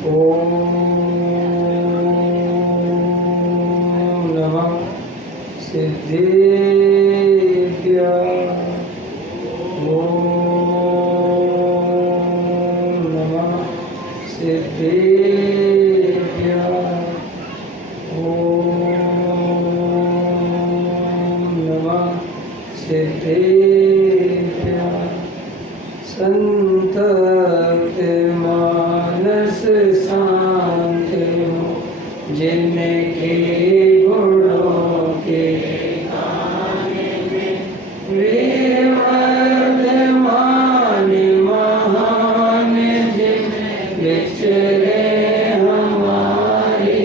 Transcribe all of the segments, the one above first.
ओम नमः सिद्धेभ्यः। ओम नमः सिद्धेभ्यः। ओम नमः सिद्धेभ्यः। संतप्त मानस शांत हो, जिनके गुणों के वे वर्धमान महान, जिन विचरे हमारे।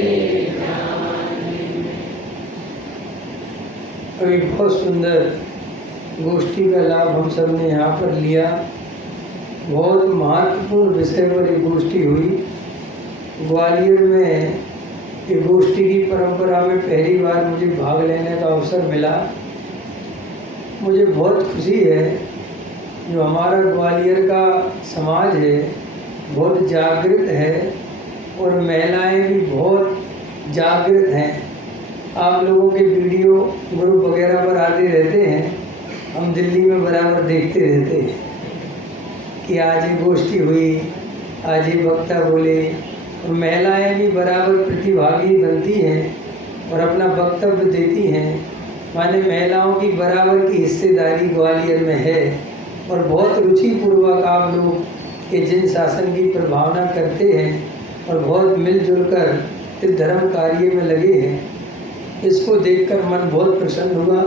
अभी बहुत सुंदर गोष्ठी का लाभ हम सब ने यहाँ पर लिया। बहुत महत्वपूर्ण विषय पर एक गोष्ठी हुई। ग्वालियर में ये गोष्ठी की परंपरा में पहली बार मुझे भाग लेने का अवसर मिला। मुझे बहुत खुशी है जो हमारा ग्वालियर का समाज है बहुत जागृत है और महिलाएं भी बहुत जागृत हैं। आप लोगों के वीडियो ग्रुप वगैरह पर आते रहते हैं, हम दिल्ली में बराबर देखते रहते हैं कि आज ये गोष्ठी हुई, आज ये वक्ता बोले, और महिलाएं भी बराबर प्रतिभागी बनती हैं और अपना वक्तव्य देती हैं। माने महिलाओं की बराबर की हिस्सेदारी ग्वालियर में है और बहुत रुचिपूर्वक आप लोग ये जिन शासन की प्रभावना करते हैं और बहुत मिलजुल कर इस धर्म कार्य में लगे हैं। इसको देखकर मन बहुत प्रसन्न हुआ।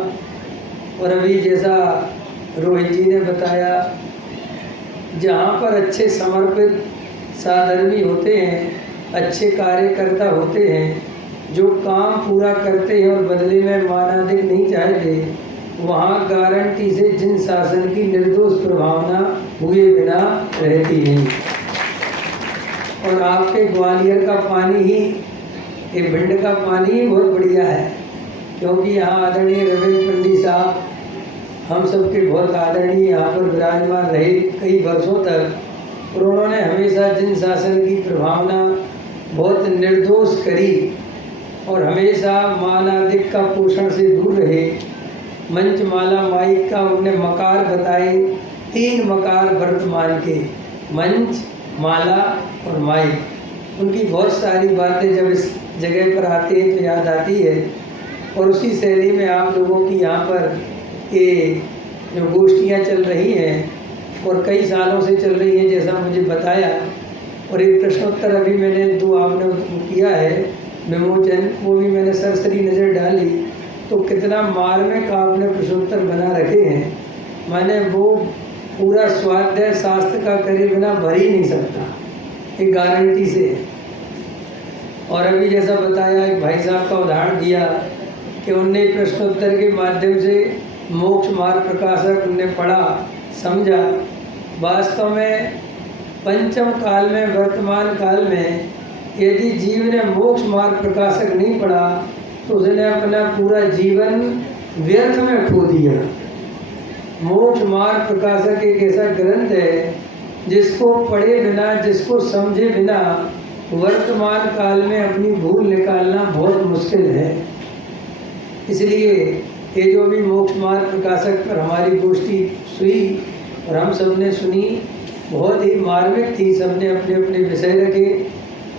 और अभी जैसा रोहित जी ने बताया, जहाँ पर अच्छे समर्पित साधर्मी होते हैं, अच्छे कार्यकर्ता होते हैं, जो काम पूरा करते हैं और बदले में मानाधिक नहीं चाहते, वहाँ गारंटी से जिन शासन की निर्दोष प्रभावना हुए बिना रहती है। और आपके ग्वालियर का पानी ही, ये भिंड का पानी ही बहुत बढ़िया है, क्योंकि यहाँ आदरणीय रविंद्र पंडित साहब हम सबके बहुत आदरणीय यहाँ पर विराजमान रहे कई वर्षों तक, और उन्होंने हमेशा जिन शासन की प्रभावना बहुत निर्दोष करी और हमेशा मानाधिक का पोषण से दूर रहे। मंच माला माइक का उन्हें मकार बताए, 3 मकार वर्तमान के, मंच, माला और माइक। उनकी बहुत सारी बातें जब इस जगह पर आती हैं तो याद आती है। और उसी शैली में आप लोगों की यहाँ पर ये जो गोष्ठियाँ चल रही हैं और कई सालों से चल रही हैं जैसा मुझे बताया। और एक प्रश्नोत्तर अभी मैंने 2 आपने किया है विमोचन, वो भी मैंने सरसरी नज़र डाली तो कितना मार्मिक आपने प्रश्नोत्तर बना रखे हैं। मैंने वो पूरा स्वाध्याय शास्त्र का करे बिना भर ही नहीं सकता, एक गारंटी से। और अभी जैसा बताया एक भाई साहब का उदाहरण दिया कि उनने प्रश्नोत्तर के माध्यम से मोक्ष मार्ग प्रकाशक उनने पढ़ा, समझा। वास्तव में पंचम काल में, वर्तमान काल में यदि जीव ने मोक्ष मार्ग प्रकाशक नहीं पढ़ा तो उसने अपना पूरा जीवन व्यर्थ में खो दिया। मोक्ष मार्ग प्रकाशक एक ऐसा ग्रंथ है जिसको पढ़े बिना, जिसको समझे बिना वर्तमान काल में अपनी भूल निकालना बहुत मुश्किल है। इसलिए ये जो भी मोक्ष मार्ग प्रकाशक पर हमारी गोष्ठी हुई और हम सब ने सुनी, बहुत ही मार्मिक थी। सब ने अपने अपने विषय रखे।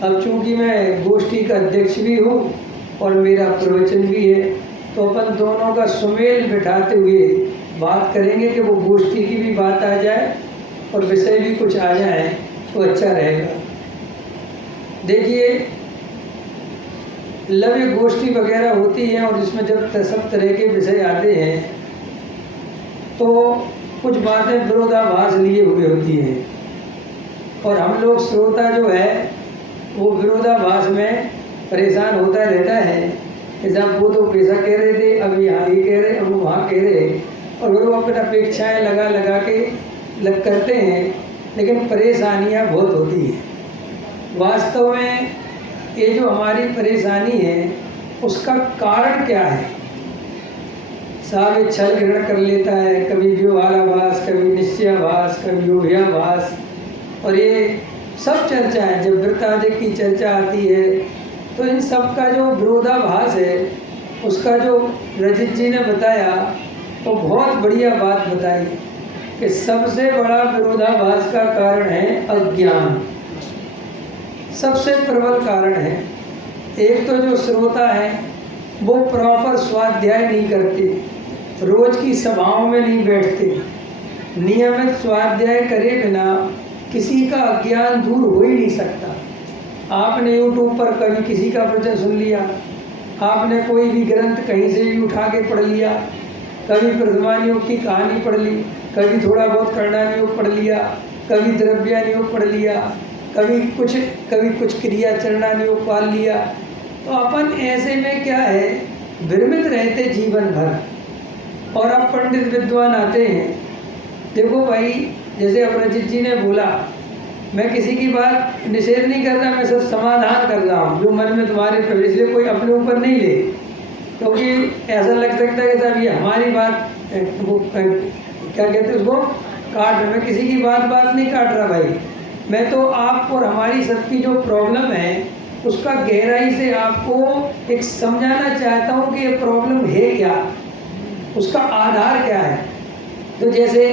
अब चूंकि मैं गोष्ठी का अध्यक्ष भी हूँ और मेरा प्रवचन भी है, तो अपन दोनों का सुमेल बिठाते हुए बात करेंगे कि वो गोष्ठी की भी बात आ जाए और विषय भी कुछ आ जाए तो अच्छा रहेगा। देखिए, लव्य गोष्ठी वगैरह होती है और इसमें जब सब तरह के विषय आते हैं तो कुछ बातें विरोधाभास लिए हुए होती हैं और हम लोग श्रोता जो है वो विरोधाभास में परेशान होता रहता है। जैसा वो तो पैसा कह रहे थे, अब यहाँ ये कह रहे, अब वो वहाँ कह रहे, और वो अपनी अपेक्षाएँ लगा के करते हैं, लेकिन परेशानियाँ बहुत होती हैं। वास्तव में ये जो हमारी परेशानी है उसका कारण क्या है? साहब ये छल ग्रहण कर लेता है, कभी व्यवहाराभास, कभी निश्चयाभास, कभी योग्याभास, और ये सब चर्चाएं, जब वृत्ताधिक की चर्चा आती है तो इन सब का जो विरोधाभास है उसका जो रजत जी ने बताया वो बहुत बढ़िया बात बताई कि सबसे बड़ा विरोधाभास का कारण है अज्ञान। सबसे प्रबल कारण है। एक तो जो श्रोता है वो प्रॉपर स्वाध्याय नहीं करते, रोज की सभाओं में नहीं बैठते, नियमित स्वाध्याय करे बिना किसी का अज्ञान दूर हो ही नहीं सकता। आपने यूट्यूब पर कभी किसी का प्रवचन सुन लिया, आपने कोई भी ग्रंथ कहीं से भी उठा के पढ़ लिया, कभी प्रथमान योग की कहानी पढ़ ली, कभी थोड़ा बहुत करणान योग पढ़ लिया, कभी द्रव्यान योग पढ़ लिया, कभी कुछ क्रिया चरणान योग पाल लिया, तो अपन ऐसे में क्या है, भ्रमित रहते जीवन भर। और अब पंडित विद्वान आते हैं। देखो भाई, जैसे अब रजित जी ने बोला, मैं किसी की बात निषेध नहीं कर रहा, मैं सब समाधान कर रहा हूँ जो मन में तुम्हारे प्रवेश, इसलिए कोई अपने ऊपर नहीं ले, क्योंकि ऐसा लग सकता है कि साहब ये हमारी बात वो क्या कहते हैं उसको काट रहा। मैं किसी की बात नहीं काट रहा भाई, मैं तो आपको और हमारी सबकी जो प्रॉब्लम है उसका गहराई से आपको एक समझाना चाहता हूँ कि ये प्रॉब्लम है क्या, उसका आधार क्या है। तो जैसे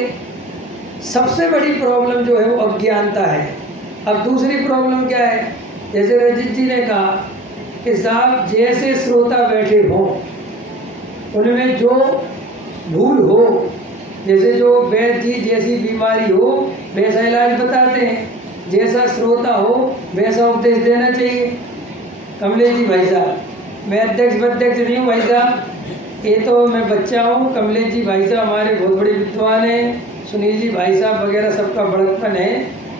सबसे बड़ी प्रॉब्लम जो है वो अज्ञानता है। अब दूसरी प्रॉब्लम क्या है, जैसे रजित जी ने कहा कि साहब जैसे श्रोता बैठे हों उनमें जो भूल हो, जैसे जो वैद्य जी जैसी बीमारी हो वैसा इलाज बताते हैं, जैसा श्रोता हो वैसा उपदेश देना चाहिए। कमलेश जी भाई साहब, मैं अध्यक्ष नहीं हूँ भाई साहब, ये तो मैं बच्चा हूँ। कमलेश जी भाई साहब हमारे बहुत बड़े विद्वान हैं, सुनील जी भाई साहब वगैरह सबका बड़प्पन है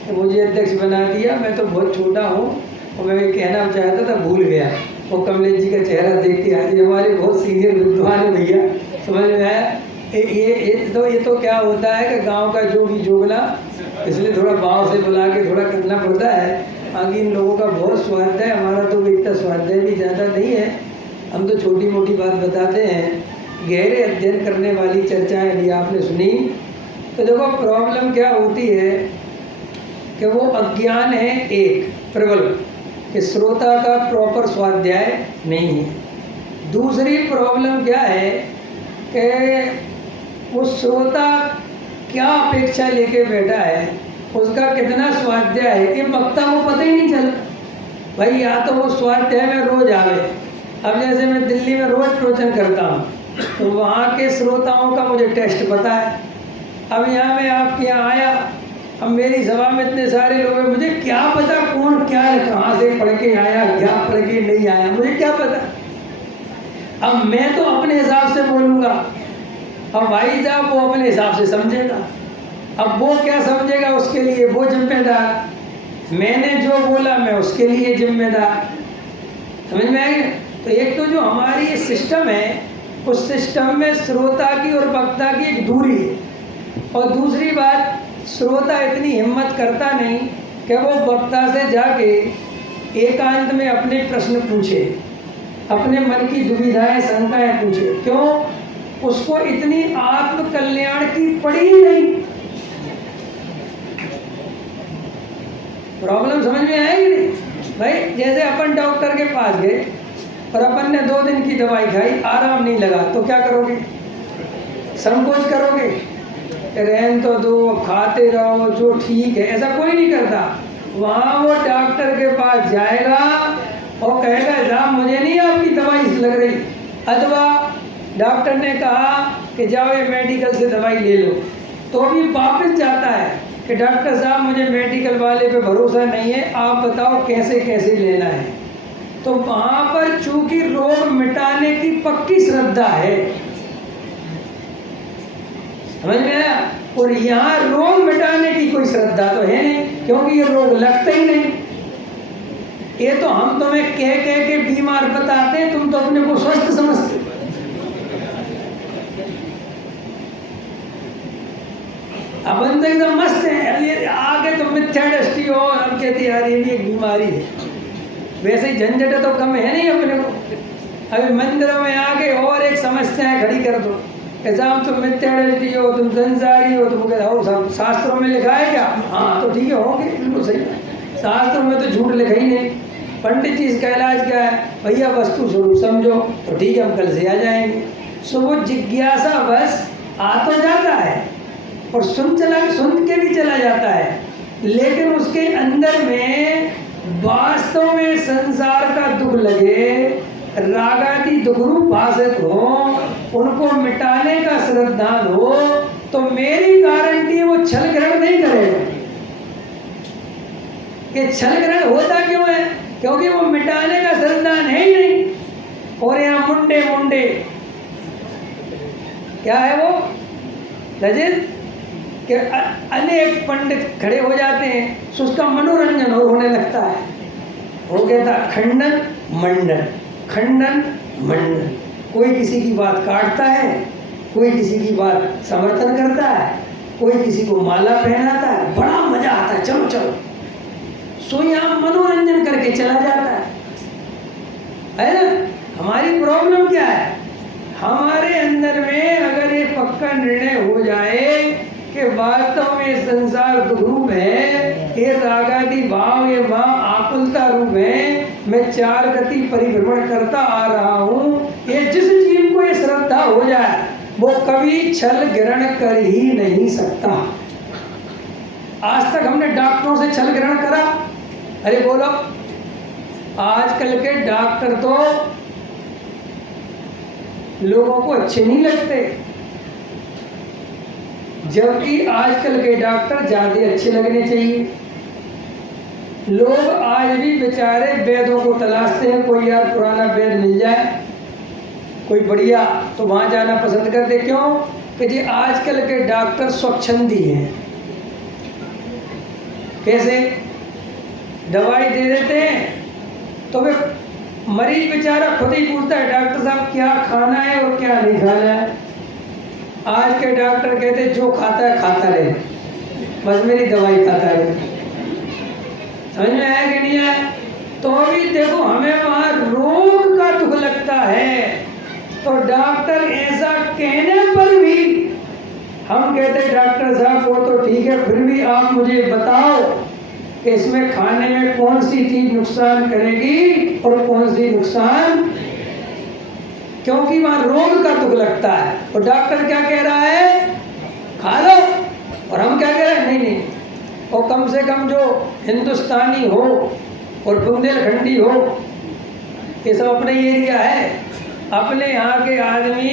तो मुझे अध्यक्ष बना दिया। मैं तो बहुत छोटा हूँ और मैं ये कहना चाहता था भूल गया। वो कमलेश जी का चेहरा देख के आए, हमारे बहुत सीनियर विद्वान है भैया, समझ में आया। ये तो क्या होता है कि गांव का जो भी जोगला, इसलिए थोड़ा भाव से बुला के थोड़ा करना पड़ता है। आगे इन लोगों का बहुत स्वाध्याय, हमारा तो इतना स्वाध्याय भी ज़्यादा नहीं है, हम तो छोटी मोटी बात बताते हैं। गहरे अध्ययन करने वाली चर्चाएं भी आपने सुनी। तो देखो प्रॉब्लम क्या होती है कि वो अज्ञान है एक प्रबल, कि श्रोता का प्रॉपर स्वाध्याय नहीं है। दूसरी प्रॉब्लम क्या है कि वो श्रोता क्या अपेक्षा लेके बैठा है, उसका कितना स्वाध्याय है, ये वक्ता को पता ही नहीं चलता भाई। या तो वो स्वाध्याय में रोज आवे, अब जैसे मैं दिल्ली में रोज प्रवचन करता हूँ तो वहाँ के श्रोताओं का मुझे टेस्ट पता है। अब यहाँ मैं आपके यहाँ आया, अब मेरी सभा में इतने सारे लोग हैं, मुझे क्या पता कौन क्या है, कहाँ से पढ़ के आया, क्या पढ़ के नहीं आया, मुझे क्या पता। अब मैं तो अपने हिसाब से बोलूँगा, अब भाई साहब वो अपने हिसाब से समझेगा। अब वो क्या समझेगा उसके लिए वो जिम्मेदार, मैंने जो बोला मैं उसके लिए जिम्मेदार। समझ में आएगा। तो एक तो जो हमारी ये सिस्टम है, उस सिस्टम में श्रोता की और वक्ता की एक दूरी है। और दूसरी बात, श्रोता इतनी हिम्मत करता नहीं कि वो वक्ता से जाके एकांत में अपने प्रश्न पूछे, अपने मन की दुविधाएं शंकाएं पूछे। क्यों? उसको इतनी आत्म कल्याण की पड़ी ही नहीं। प्रॉब्लम समझ में आएगी नहीं भाई। जैसे अपन डॉक्टर के पास गए और अपन ने 2 दिन की दवाई खाई, आराम नहीं लगा, तो क्या करोगे? संकोच करोगे, रहन तो दो, खाते रहो जो ठीक है, ऐसा कोई नहीं करता। वहाँ वो डॉक्टर के पास जाएगा और कहेगा साहब मुझे नहीं आपकी दवाई लग रही, अथवा डॉक्टर ने कहा कि जाओ ये मेडिकल से दवाई ले लो, तो भी वापस जाता है कि डॉक्टर साहब मुझे मेडिकल वाले पे भरोसा नहीं है, आप बताओ कैसे कैसे लेना है। तो वहाँ पर चूंकि रोग मिटाने की पक्की श्रद्धा है, समझ में आया। और यहाँ रोग मिटाने की कोई श्रद्धा तो है नहीं, क्योंकि ये रोग लगता ही नहीं। ये तो हम तुम्हें कह के बीमार बताते हैं, तुम तो अपने को स्वस्थ समझते। अपन तो एकदम मस्त है, आगे तो मिथ्या दृष्टि हो, हम कहते यार ये भी एक बीमारी है। वैसे ही झंझट तो कम है नहीं अपने को। अभी मंदिरों में आके और एक समस्याएं खड़ी कर दो, हम तुम मिथ्या दृष्टि हो, तुम संसारी हो, तुम कहते हो सब शास्त्रों में लिखा है क्या? हाँ तो ठीक है, होंगे बिल्कुल सही। शास्त्रों में तो झूठ लिखा ही नहीं। पंडित जी इसका इलाज क्या है, भैया वस्तु स्वरूप समझो तो ठीक है, हम कल से आ जाएंगे। सो वो जिज्ञासा बस आ तो जाता है और सुन के भी चला जाता है, लेकिन उसके अंदर में वास्तव में संसार का दुख लगे, रागादि दुख रूप भाषित हो, उनको मिटाने का श्रद्धान हो, तो मेरी गारंटी वो छल ग्रहण नहीं करेगा। कि छल ग्रहण होता क्यों है, क्योंकि वो मिटाने का श्रद्धान है ही नहीं। और यहाँ मुंडे मुंडे क्या है वो रजित कि अनेक पंडित खड़े हो जाते हैं, सो उसका मनोरंजन होने लगता है। हो गया था खंडन मंडन, खंडन मंडन। कोई किसी की बात काटता है, कोई किसी की बात समर्थन करता है, कोई किसी को माला पहनाता है, बड़ा मजा आता है, चलो चलो। सो यहाँ मनोरंजन करके चला जाता है ना। हमारी प्रॉब्लम क्या है, हमारे अंदर में अगर ये पक्का निर्णय हो जाए कि वास्तव में संसार दुरूप है, ये रागादि भाव, ये माँ आकुलता रूप है, मैं चार गति परिभ्रमण करता आ रहा हूँ, ये जिस जीव को ये श्रद्धा हो जाए वो कभी छल ग्रहण कर ही नहीं सकता। आज तक हमने डॉक्टरों से छल ग्रहण करा? अरे बोलो, आजकल के डॉक्टर तो लोगों को अच्छे नहीं लगते, जबकि आजकल के डॉक्टर ज़्यादा अच्छे लगने चाहिए। लोग आज भी बेचारे वैद्यों को तलाशते हैं, कोई यार पुराना वैद्य मिल जाए कोई बढ़िया, तो वहाँ जाना पसंद करते। क्यों कि जी आजकल के डॉक्टर स्वच्छंदी हैं। कैसे? दवाई दे देते हैं तो वे मरीज बेचारा खुद ही पूछता है, डॉक्टर साहब क्या खाना है और क्या नहीं खाना है। आज के डॉक्टर कहते हैं जो खाता है खाता रहे, बस मेरी दवाई खाता रहे। समझ में आया कि नहीं आया? तो अभी देखो, हमें वहाँ रोग का दुख लगता है, तो डॉक्टर ऐसा कहने पर भी हम कहते हैं डॉक्टर साहब वो तो ठीक है, फिर भी आप मुझे बताओ कि इसमें खाने में कौन सी चीज नुकसान करेगी और कौन सी नुकसान, क्योंकि वहाँ रोग का दुख लगता है। और डॉक्टर क्या कह रहा है, खा लो, और हम क्या कह रहे हैं, नहीं नहीं। और कम से कम जो हिंदुस्तानी हो और बुंदेलखंडी हो, ये सब अपना एरिया है, अपने यहाँ के आदमी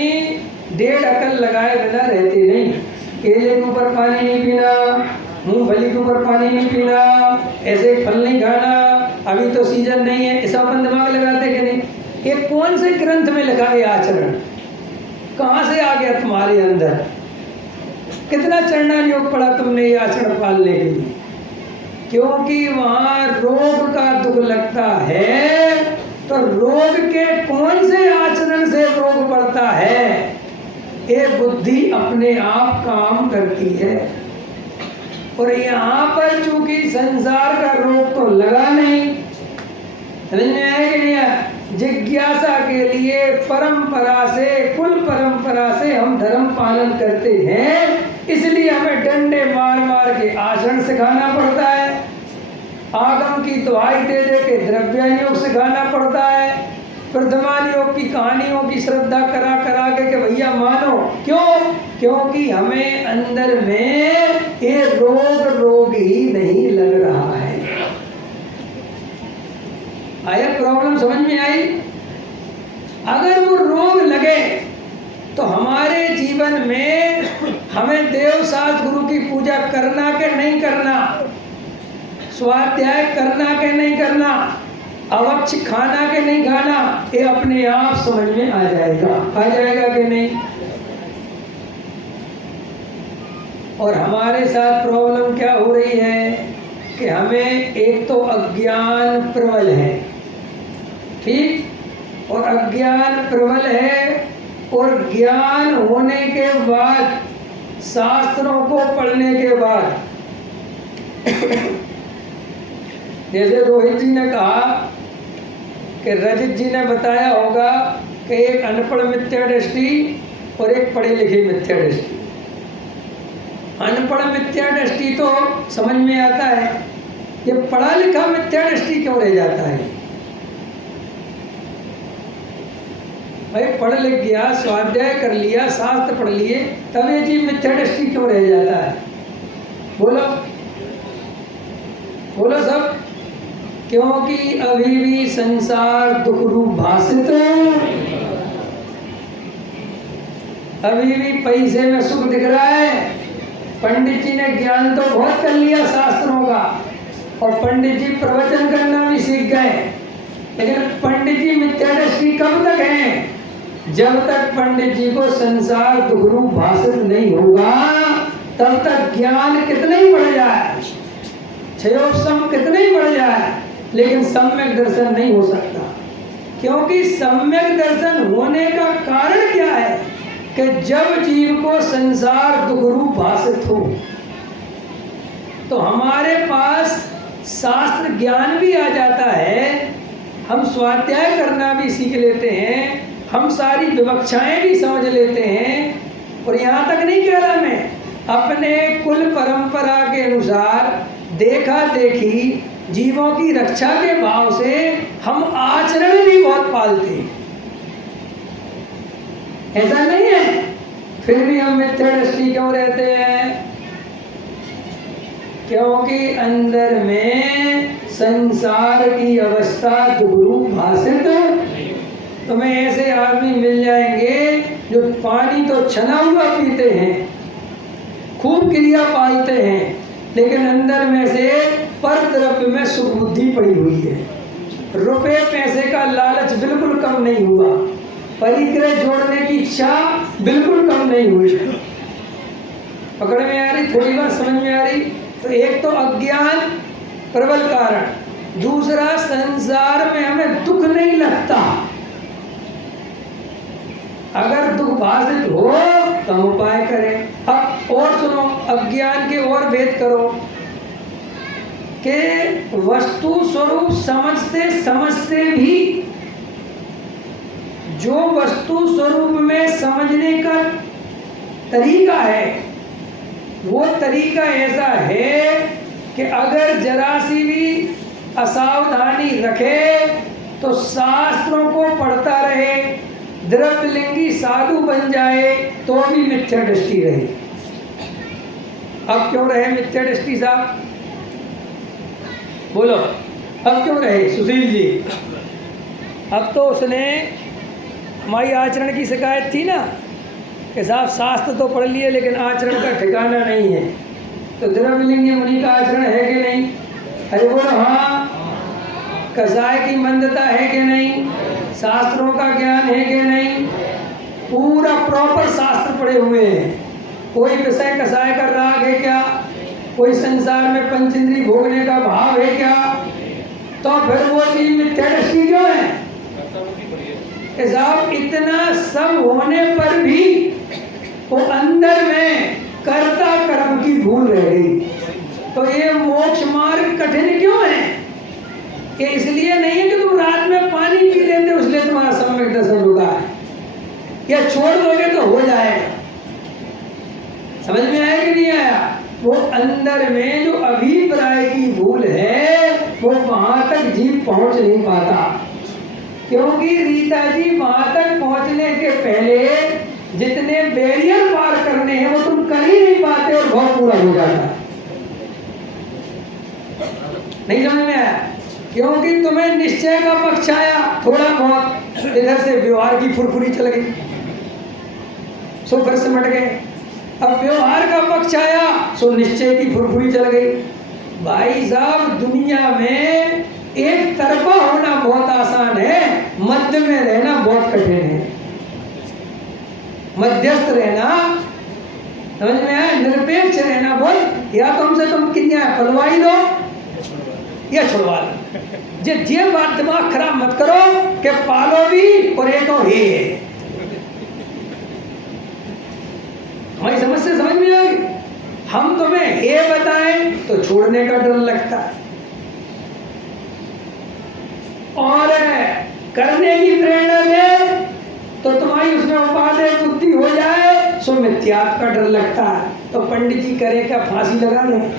1.5 अकल लगाए बिना रहते नहीं। केले के ऊपर पानी नहीं पीना, मूंगफली के ऊपर पानी नहीं पीना, ऐसे फल नहीं खाना, अभी तो सीजन नहीं है, ऐसा अपन दिमाग लगाते कि नहीं? ये कौन से ग्रंथ में लिखा है आचरण? कहाँ से आ गया तुम्हारे अंदर? कितना चरणा योग पड़ा तुमने ये आचरण पालने के लिए? क्योंकि वहाँ रोग का दुख लगता है, तो रोग के कौन से आचरण से रोग बढ़ता है? ये बुद्धि अपने आप काम करती है। और यहाँ पर चूंकि संसार का रोग तो लगा नहीं, समझ में आया कि नहीं? जिज्ञासा के लिए परंपरा से, कुल परंपरा से हम धर्म पालन करते हैं, इसलिए हमें डंडे मार मार के आचरण सिखाना पड़ता है, आगम की दुहाई दे दे के द्रव्यान योग सिखाना पड़ता है, प्रथमान योग की कहानियों की श्रद्धा करा करा के कि भैया मानो। क्यों? क्योंकि हमें अंदर में ये रोग ही नहीं लग रहा है। आया प्रॉब्लम समझ में आई? अगर वो रोग लगे तो हमारे जीवन में हमें देव साथ गुरु की पूजा करना के नहीं करना, स्वाध्याय करना के नहीं करना, अवक्ष खाना के नहीं खाना, ये अपने आप समझ में आ जाएगा कि नहीं? और हमारे साथ प्रॉब्लम क्या हो रही है कि हमें एक तो अज्ञान प्रबल है, ठीक, और अज्ञान प्रबल है, और ज्ञान होने के बाद, शास्त्रों को पढ़ने के बाद जैसे रोहित जी ने कहा कि रजत जी ने बताया होगा कि एक अनपढ़ मिथ्या दृष्टि और एक पढ़े लिखे मिथ्या दृष्टि। अनपढ़ मिथ्या दृष्टि तो समझ में आता है ये पढ़ा लिखा मिथ्या दृष्टि क्यों रह जाता है? भाई पढ़ लिख गया, स्वाध्याय कर लिया, शास्त्र पढ़ लिए, तब ये जीव मिथ्या दृष्टि क्यों रह जाता है? बोलो बोलो सब। क्योंकि अभी भी संसार दुख रूप भाषित है, अभी भी पैसे में सुख दिख रहा है। पंडित जी ने ज्ञान तो बहुत कर लिया शास्त्रों का, और पंडित जी प्रवचन करना भी सीख गए, लेकिन पंडित जी मिथ्या दृष्टि कब तक है? जब तक पंडित जी को संसार दुख रूप भाषित नहीं होगा, तब तक ज्ञान कितना ही बढ़ जाए, क्षयोपशम कितना ही बढ़ जाए, लेकिन सम्यक दर्शन नहीं हो सकता। क्योंकि सम्यक दर्शन होने का कारण क्या है? कि जब जीव को संसार दुख रूप भाषित हो, तो हमारे पास शास्त्र ज्ञान भी आ जाता है, हम स्वाध्याय करना भी सीख लेते हैं, हम सारी विवक्षाएं भी समझ लेते हैं। और यहाँ तक नहीं कह रहा मैं, अपने कुल परंपरा के अनुसार देखा देखी जीवों की रक्षा के भाव से हम आचरण भी बहुत पालते हैं, ऐसा नहीं है। फिर भी हम मिथ्या दृष्टि क्यों रहते हैं? क्योंकि अंदर में संसार की अवस्था दुख भाषित। तुम्हें ऐसे आदमी मिल जाएंगे जो पानी तो छना हुआ पीते हैं, खूब क्रिया पालते हैं, लेकिन अंदर में से पर द्रव्य में सुख बुद्धि पड़ी हुई है। रुपए पैसे का लालच बिल्कुल कम नहीं हुआ, परिग्रह जोड़ने की इच्छा बिल्कुल कम नहीं हुई। पकड़ में आ रही? थोड़ी बात समझ में आ रही? तो एक तो अज्ञान प्रबल कारण, दूसरा संसार में हमें दुख नहीं लगता। अगर दुख भाषित हो तो हम उपाय करें। अब और सुनो, अज्ञान के और भेद करो कि वस्तु स्वरूप समझते समझते भी जो वस्तु स्वरूप में समझने का तरीका है, वो तरीका ऐसा है कि अगर जरा सी भी असावधानी रखे तो शास्त्रों को पढ़ता रहे, द्रव्यलिंगी साधु बन जाए, तो भी मिथ्या दृष्टि रहे। अब क्यों रहे मिथ्या दृष्टि साहब? बोलो, अब क्यों रहे सुशील जी? अब तो उसने हमारी आचरण की शिकायत थी ना कि साहब शास्त्र तो पढ़ लिए लेकिन आचरण का ठिकाना नहीं है। तो द्रव्यलिंगी मुनि का आचरण है कि नहीं? अरे बोलो हाँ। कसाय की मंदता है कि नहीं? शास्त्रों का ज्ञान है कि नहीं? पूरा प्रॉपर शास्त्र पढ़े हुए हैं। कोई विषय कसाय का राग है क्या? कोई संसार में पंचेंद्री भोगने का भाव है क्या? तो फिर वो चीज मिथ्या दृष्टि क्यों है? साहब इतना सब होने पर भी वो अंदर में कर्ता कर्म की भूल रह गई। तो ये मोक्ष मार्ग कठिन क्यों है? कि इसलिए नहीं है कि तुम रात में पानी पी लेते हो इसलिए तुम्हारा सम्यक दर्शन होगा, या छोड़ दोगे तो हो जाएगा। समझ में आया कि नहीं आया? वो अंदर में जो अभिप्राय की भूल है वो वहां तक जीव पहुंच नहीं पाता। क्योंकि रीता जी वहां तक पहुंचने के पहले जितने बैरियर पार करने हैं वो तुम कर ही नहीं पाते और बहुत पूरा हो जाता। नहीं समझ में आया? क्योंकि तुम्हें निश्चय का पक्ष आया, थोड़ा बहुत इधर से व्यवहार की फुरफुरी चल गई, सो फिर से मट गए। अब व्यवहार का पक्ष आया सो निश्चय की फुरफुरी चल गई। भाई साहब दुनिया में एक तरफा होना बहुत आसान है, मध्य में रहना बहुत कठिन है। मध्यस्थ रहना, समझ में आया? निरपेक्ष रहना बहुत, या तो हमसे तुम क्रिया पलवाई दो या छुड़वा दो। जे बात दिमाग खराब मत करो कि पालो भी और एक और ही है। हमारी समस्या समझ में आ गई? हम तुम्हें हे बताएं तो छोड़ने का डर लगता है, और करने की प्रेरणा दे तो तुम्हारी उसमें उपादेय बुद्धि हो जाए सो मिथ्यात्व का डर लगता है। तो पंडित जी करे क्या? फांसी लगा लें।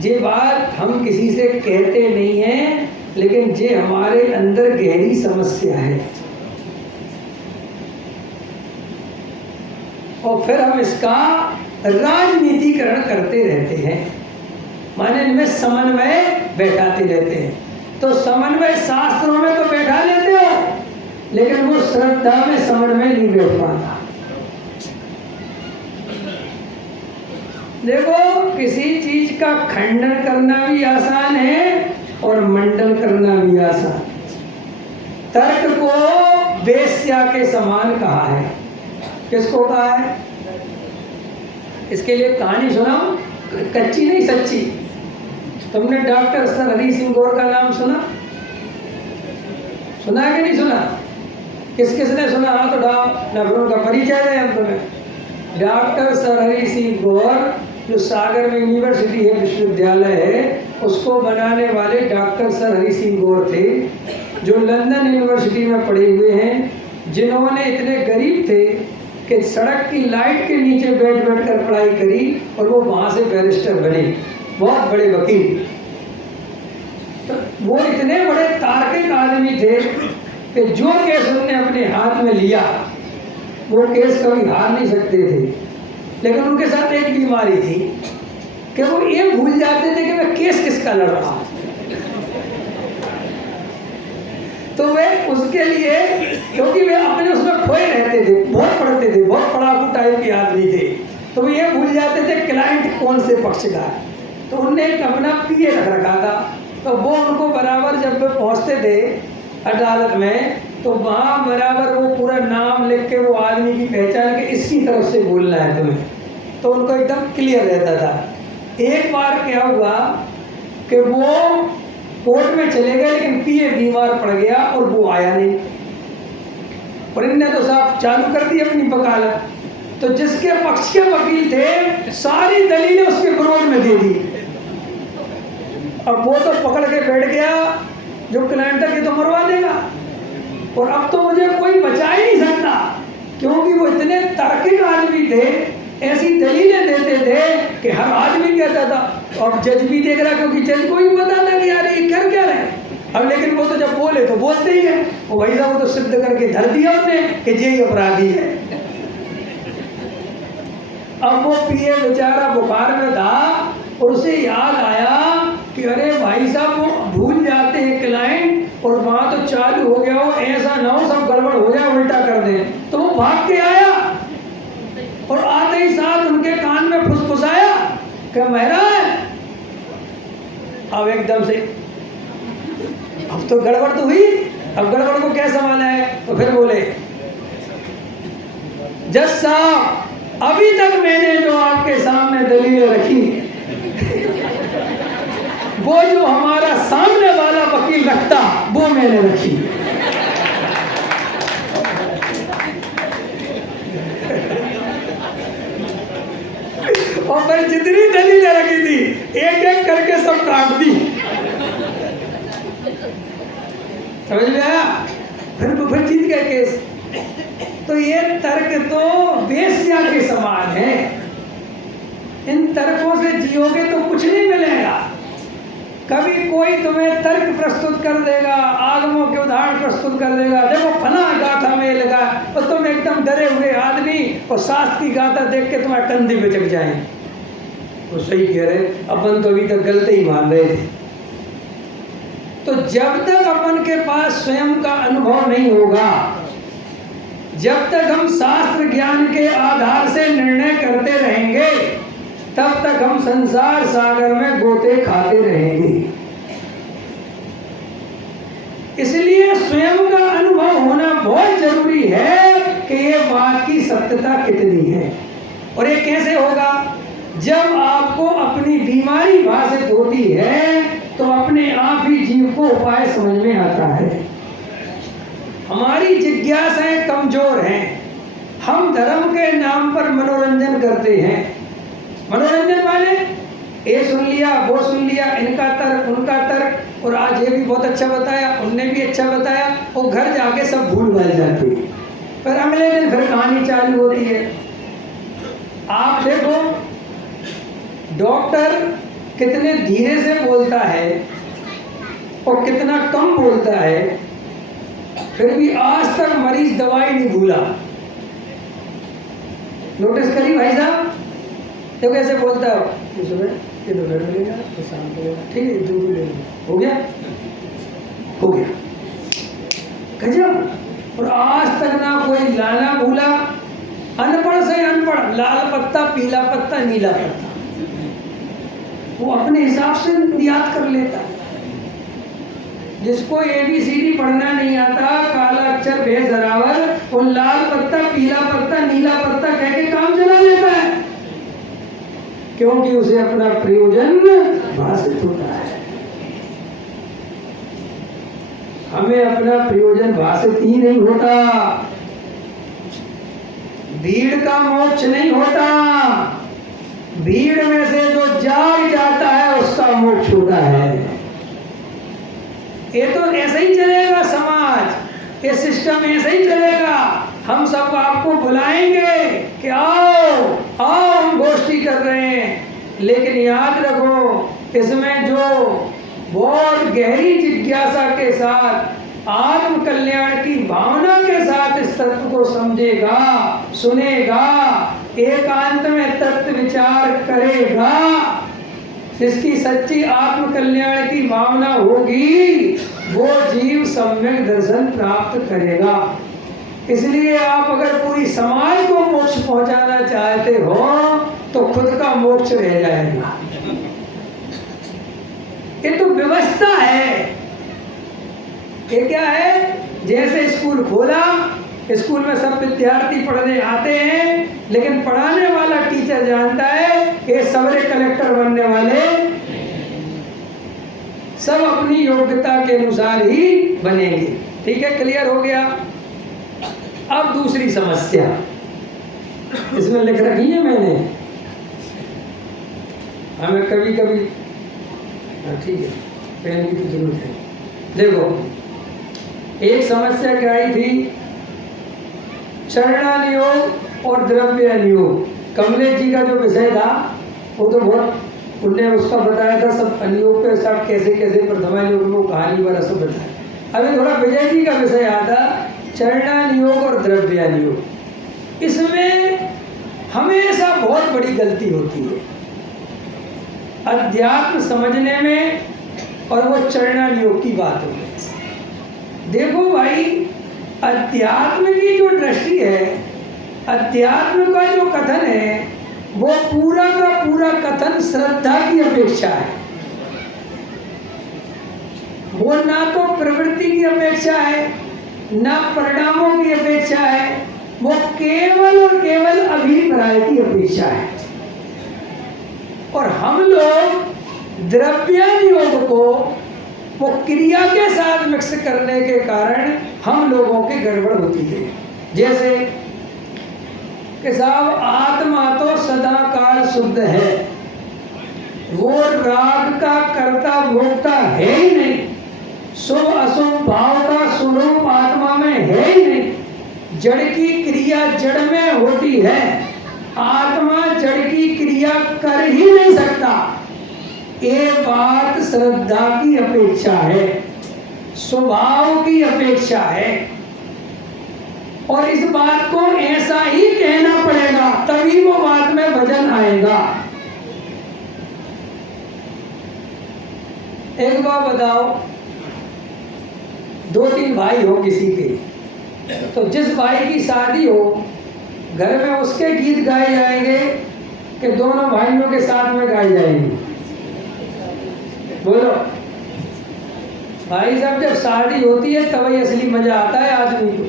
ये बात हम किसी से कहते नहीं हैं, लेकिन ये हमारे अंदर गहरी समस्या है और फिर हम इसका राजनीतिकरण करते रहते हैं, माने इनमें समन्वय बैठाते रहते हैं। तो समन्वय शास्त्रों में तो बैठा लेते हो, लेकिन वो श्रद्धा में समन्वय नहीं बैठ पाता। देखो, किसी चीज का खंडन करना भी आसान है और मंडन करना भी आसान है। तर्क को वेश्या के समान कहा है। किसको कहा है? इसके लिए कहानी सुनाऊं, कच्ची नहीं सच्ची। तुमने डॉक्टर सर हरि सिंह गौर का नाम सुना? सुना है कि नहीं सुना? किस किसने सुना? हाथ उठाओ ना, फिर उनका परिचय दें हम तुम्हें। डॉक्टर सर हरि सिंह गौर जो सागर में यूनिवर्सिटी है, विश्वविद्यालय है, उसको बनाने वाले डॉक्टर सर हरि सिंह गौर थे, जो लंदन यूनिवर्सिटी में पढ़े हुए हैं, जिन्होंने इतने गरीब थे कि सड़क की लाइट के नीचे बैठ बैठ कर पढ़ाई करी और वो वहाँ से बैरिस्टर बने, बहुत बड़े वकील। तो वो इतने बड़े तार्किक आदमी थे कि जो केस उन्होंने अपने हाथ में लिया वो केस कभी हार नहीं सकते थे। लेकिन उनके साथ एक बीमारी थी कि वो ये भूल जाते थे कि मैं केस किसका लड़ रहा हूँ। तो वे उसके लिए, क्योंकि वे अपने उसमें खोए रहते थे, बहुत पढ़ते थे, बहुत पढ़ाकू टाइप के आदमी थे, तो वो ये भूल जाते थे क्लाइंट कौन से पक्ष का है। तो उनने एक अपना पीए रख रखा था, तो वो उनको बराबर जब वे पहुँचते थे अदालत में, तो वहाँ बराबर वो पूरा नाम लिख के वो आदमी की पहचान के इसकी तरफ से बोलना है तुम्हें, तो उनको एकदम क्लियर रहता था। एक बार क्या हुआ कि वो कोर्ट में चले गए, लेकिन पीए बीमार पड़ गया और वो आया नहीं, और इनने तो साहब चालू कर दी अपनी वकालत। तो जिसके पक्ष के वकील थे सारी दलीलें उसके विरोध में दे दी। अब वो तो पकड़ के बैठ गया, जो क्लाइंट है कि तो मरवा देगा, और अब तो मुझे कोई बचा ही नहीं सकता, क्योंकि वो इतने तार्किक आदमी थे, ऐसी दलीलें देते थे कि हर आदमी कहता था। और जज भी देख रहा, क्योंकि जज को भी पता था कि यार ये कर क्या रहे। अब लेकिन वो तो जब बोले तो बोलते ही है, वो वही था, वो तो सिद्ध करके धर दिया उसने कि यही अपराधी है। अब वो पीए बेचारा बुखार में था और उसे याद आया कि अरे भाई साहब वो भूल जाते हैं क्लाइंट, और वहाँ तो चालू हो गया हो, ऐसा ना हो सब गड़बड़ हो जाए, उल्टा कर दें। तो वो भाग के आया और आते ही साथ उनके कान में फुसफुसाया कि महाराज, अब एकदम से अब तो गड़बड़ तो हुई, अब गड़बड़ को क्या संभाला है। तो फिर बोले, जज साहब अभी तक मैंने जो आपके सामने दलीलें रखी, वो जो हमारा सामने वाला वकील रखता वो मैंने रखी। और फिर जितनी दलीलें रखी थी एक एक करके सब काट दी। समझ में आया? फिर जीत गए केस। तो ये तर्क तो वेश्या के समान है। इन तर्कों से जियोगे तो कुछ नहीं मिलेगा। कभी कोई तुम्हें तर्क प्रस्तुत कर देगा, आगमों के उदाहरण प्रस्तुत कर देगा, देखो फला गाथा में लगा, और तुम एकदम डरे हुए आदमी और शास्त्र की गाथा देख के तुम्हारे कंधे पे चढ़ जाए। तो सही कह रहे, अपन तो अभी तक गलत ही मान रहे थे। तो जब तक अपन के पास स्वयं का अनुभव नहीं होगा, जब तक हम शास्त्र ज्ञान के आधार से निर्णय करते रहेंगे, तब तक हम संसार सागर में गोते खाते रहेंगे। इसलिए स्वयं का अनुभव होना बहुत जरूरी है कि ये बात की सत्यता कितनी है। और ये कैसे होगा? जब आपको अपनी बीमारी भाषित होती है तो अपने आप ही जीव को उपाय समझ में आता है। हमारी जिज्ञासाएं कमजोर हैं, हम धर्म के नाम पर मनोरंजन करते हैं। मनोरंजन माने ये सुन लिया, वो सुन लिया, इनका तर्क उनका तर्क, और आज ये भी बहुत अच्छा बताया, उनने भी अच्छा बताया, और घर जाके सब भूल भाल जाती है। पर अगले दिन फिर कहानी चालू होती है। आप देखो, डॉक्टर कितने धीरे से बोलता है और कितना कम बोलता है, फिर भी आज तक मरीज दवाई नहीं भूला। नोटिस करी भाई साहब? तो कैसे बोलता है, सुबह ये दोपहर में लेगा तो शाम को लेगा, ठीक है दूध ले लेगा, हो गया हो गया, गजब। और आज तक ना कोई लाना भूला, अनपढ़ से अनपढ़, लाल पत्ता, पीला पत्ता, नीला पत्ता, वो अपने हिसाब से याद कर लेता है। जिसको ABCD पढ़ना नहीं आता, काला अक्षर भेद जरावर, वो लाल पत्ता, पीला पत्ता, नीला पत्ता कह के काम चला लेता है, क्योंकि उसे अपना प्रयोजन भाषित होता है। हमें अपना प्रयोजन भाषित ही नहीं होता। भीड़ का मोक्ष नहीं होता, भीड़ में से जो जाग जाता है उसका मोक्ष होता है। ये तो ऐसे ही चलेगा समाज, ये सिस्टम ऐसे ही चलेगा। हम सब आपको बुलाएंगे कि आओ आओ हम गोष्ठी कर रहे हैं, लेकिन याद रखो इसमें जो बहुत गहरी जिज्ञासा के साथ, आत्म कल्याण की भावना के साथ इस तत्व को समझेगा, सुनेगा, एकांत में तत्व विचार करेगा, जिसकी सच्ची आत्म कल्याण की भावना होगी, वो जीव सम्यक दर्शन प्राप्त करेगा। इसलिए आप अगर पूरी समाज को मोक्ष पहुंचाना चाहते हो तो खुद का मोक्ष रह जाएगा। ये तो व्यवस्था है। ये क्या है? जैसे स्कूल खोला, स्कूल में सब विद्यार्थी पढ़ने आते हैं, लेकिन पढ़ाने वाला टीचर जानता है ये सबरे कलेक्टर बनने वाले सब अपनी योग्यता के अनुसार ही बनेंगे। ठीक है, क्लियर हो गया। अब दूसरी समस्या इसमें लिख रखी है मैंने, हमें कभी कभी ठीक है पेन की तो जरूरत है। देखो एक समस्या क्या आई थी, चरणानुयोग और द्रव्यानुयोग। कमलेश जी का जो विषय था वो तो बहुत, उनने उसका बताया था सब अनुयोग के साथ कैसे कैसे प्रथमानुयोग को कहानी वाला सब बताया। अभी थोड़ा विजय जी का विषय आता चरणानुयोग और द्रव्यानुयोग। इसमें हमेशा बहुत बड़ी गलती होती है अध्यात्म समझने में, और वो चरणानुयोग की बात हो गई। देखो भाई, अध्यात्म की जो दृष्टि है, अध्यात्म का जो कथन है, वो पूरा का पूरा कथन श्रद्धा की अपेक्षा है। वो ना तो प्रवृत्ति की अपेक्षा है, ना परिणामों की अपेक्षा है, वो केवल और केवल अभिप्राय की अपेक्षा है। और हम लोग द्रव्यानुयोग को वो क्रिया के साथ मिक्स करने के कारण हम लोगों की गड़बड़ होती है। जैसे कि साहब आत्मा तो सदा काल शुद्ध है, वो राग का कर्ता भोक्ता है ही नहीं, शुभ अशुभ भाव का स्वरूप आत्मा में है ही नहीं, जड़ की क्रिया जड़ में होती है, आत्मा जड़ की क्रिया कर ही नहीं सकता। ये बात श्रद्धा की अपेक्षा है, स्वभाव की अपेक्षा है, और इस बात को ऐसा ही कहना पड़ेगा, तभी वो बात में वजन आएगा। एक बात बताओ, दो तीन भाई हो किसी के, तो जिस भाई की शादी हो घर में उसके गीत गाए जाएंगे कि दोनों भाइयों के साथ में गाए जाएंगे? बोलो भाई साहब, जब शादी होती है तभी असली मजा आता है आदमी को,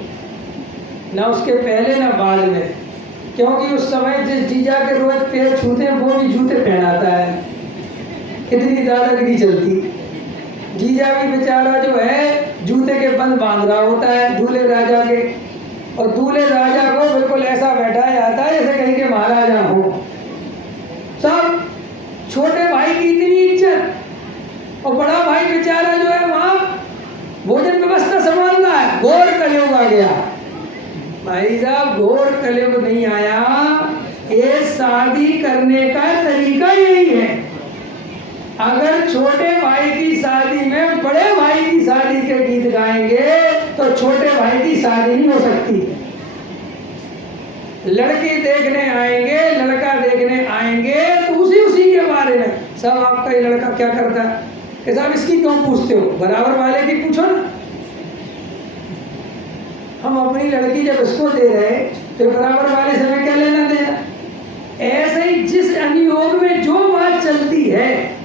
ना उसके पहले ना बाद में। क्योंकि उस समय जिस जीजा के रोज पैर छूते हैं वो भी जूते पहनाता है, इतनी दादागिरी चलती। जीजा भी बेचारा जो है जूते के बंद बांध रहा होता है दूल्हे राजा के, और दूल्हे राजा को बिल्कुल ऐसा बैठाया जाता है जैसे कहीं के महाराजा हो। सब छोटे भाई की इतनी इज्जत, और बड़ा भाई बेचारा जो है वहाँ भोजन व्यवस्था संभाल रहा है। घोर कलयुग आ गया भाई साहब, घोर कलयुग नहीं आया, ये शादी करने का तरीका यही है। अगर छोटे भाई की शादी में बड़े भाई की शादी के गीत गाएंगे तो छोटे भाई की शादी नहीं हो सकती। लड़की देखने आएंगे, लड़का देखने आएंगे तो उसी के बारे में, साहब आपका ये लड़का क्या करता है, कि साहब इसकी क्यों पूछते हो, बराबर वाले की पूछो ना। हम अपनी लड़की जब इसको दे रहे तो बराबर वाले से हमें क्या लेना देना। ऐसे ही जिस अनुयोग में जो बात चलती है,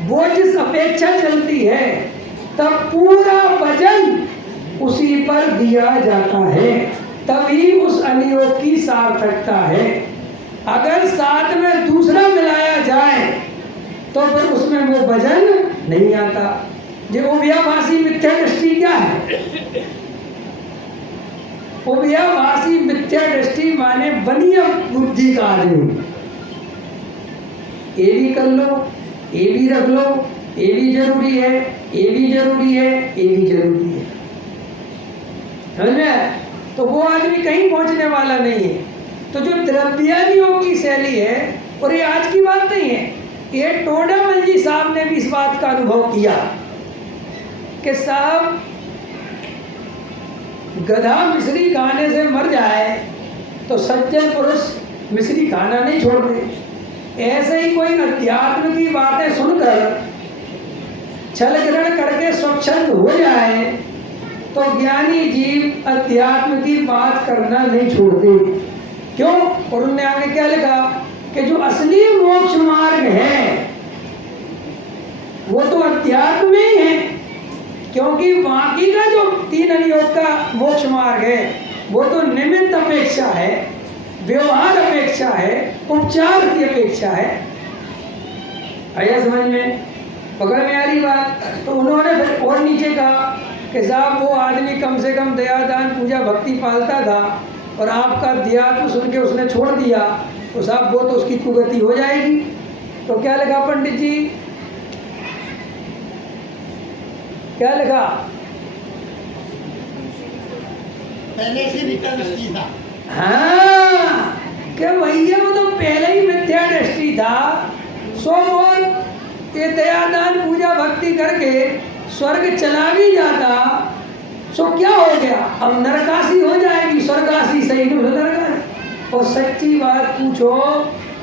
वो जिस अपेक्षा चलती है, तब पूरा वजन उसी पर दिया जाता है, तभी उस अनुयोग की सार्थकता है। अगर साथ में दूसरा मिलाया जाए तो फिर उसमें वो वजन नहीं आता। जो उभयाभासी मिथ्या दृष्टि क्या है? उभयाभासी मिथ्या दृष्टि माने बनिया बुद्धि का आदमी, ये भी कर लो, ये भी रख लो, ये भी जरूरी है, ये भी जरूरी है, ये भी जरूरी है, समझ में? तो वो आदमी कहीं पहुंचने वाला नहीं है। तो जो द्रव्यादियों की शैली है, और ये आज की बात नहीं है, ये टोडामल जी साहब ने भी इस बात का अनुभव किया कि साहब गधा मिश्री खाने से मर जाए तो सज्जन पुरुष मिश्री खाना नहीं छोड़ते। ऐसे ही कोई अध्यात्म की बातें सुनकर छल ग्रहण करके स्वच्छंद हो जाए तो ज्ञानी जीव अध्यात्म की बात करना नहीं छोड़ते। क्यों? और उन्होंने आगे क्या लिखा कि जो असली मोक्ष मार्ग है वो तो अध्यात्म में ही है, क्योंकि बाकी का जो तीन अनुयोग का मोक्ष मार्ग है वो तो निमित्त अपेक्षा है, व्यवहार अपेक्षा है, उपचार की अपेक्षा है। आया समझ में? पकड़ में आ रही बात? तो उन्होंने फिर और नीचे कहा कि साहब वो आदमी कम से कम दया दान पूजा भक्ति पालता था और आपका अध्यात्म सुन के उसने छोड़ दिया, तो साहब वो तो उसकी कुगति हो जाएगी। तो क्या लिखा पंडित जी? क्या लिखा? पहले से मिथ्या दृष्टि था। हाँ, क्या भैया वो तो पहले ही मिथ्या दृष्टि था। सो बोल ये दया दान पूजा भक्ति करके स्वर्ग चला भी जाता, सो क्या हो गया? अब नरकाशी हो जाएगी, स्वर्गासी सही नहीं हो नरकाशी। और सच्ची बात पूछो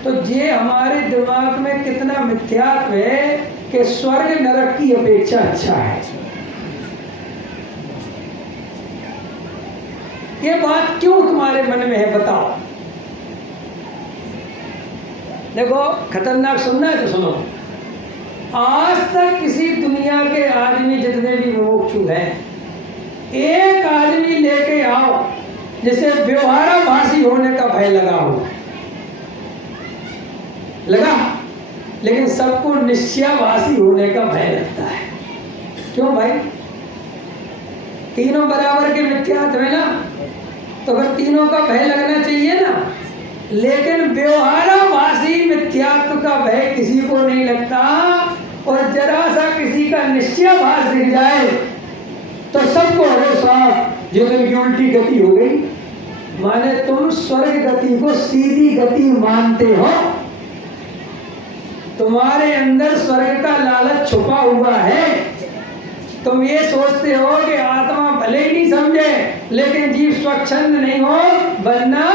तो ये हमारे दिमाग में कितना मिथ्यात्व है कि स्वर्ग नरक की अपेक्षा अच्छा है। ये बात क्यों तुम्हारे मन में है बताओ? देखो खतरनाक सुनना है तो सुनो। आज तक किसी दुनिया के आदमी जितने भी मुमुक्षु हैं, एक आदमी लेके आओ जिसे व्यवहाराभासी होने का भय लगा हो, लगा? लेकिन सबको निश्चयाभासी होने का भय लगता है। क्यों भाई? तीनों बराबर के मिथ्यात्व है ना, तो फिर तीनों का भय लगना चाहिए ना। लेकिन व्यवहाराभासी मिथ्यात्व का भय किसी को नहीं लगता, और जरा सा किसी का निश्चयाभास दिख जाए तो सबको अरे साहब ये तो इनकी उल्टी गति हो गई। माने तुम स्वर्ग गति को सीधी गति मानते हो, तुम्हारे अंदर स्वर्ग का लालच छुपा हुआ है। तुम ये सोचते हो कि आत्मा भले ही नहीं समझे लेकिन जीव स्वच्छंद नहीं हो, वरना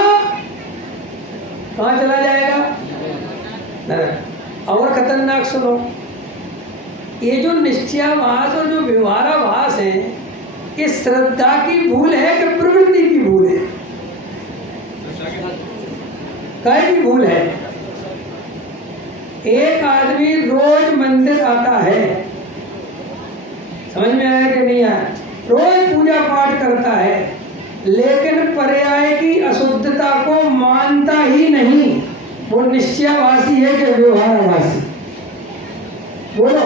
कहाँ चला जाएगा? और खतरनाक सुनो, ये जो निश्चयाभास और जो व्यवहाराभास है, ये श्रद्धा की भूल है कि प्रवृत्ति की भूल है? काय की भूल है? एक आदमी रोज मंदिर आता है, समझ में आया कि नहीं आया? रोज पूजा पाठ करता है, लेकिन पर्याय की अशुद्धता को मानता ही नहीं। वो निश्चयाभासी है कि व्यवहाराभासी? बोलो,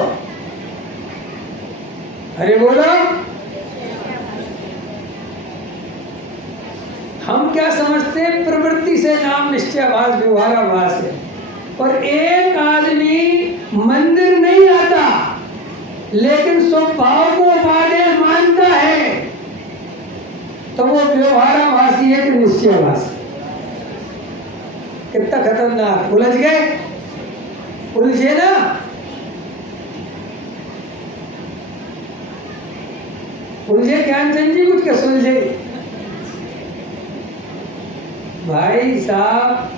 अरे बोलो। हम क्या समझते हैं? प्रवृत्ति से नाम निश्चयाभास व्यवहाराभास है। और एक आदमी मंदिर नहीं आता लेकिन स्वभाव को बातें मानता है, तो वो व्यवहाराभासी है कि निश्चयाभासी? कितना खतरनाक! उलझ गए? उलझे ना? उलझे ज्ञानचंद जी, कुछ क्या सुलझे? भाई साहब,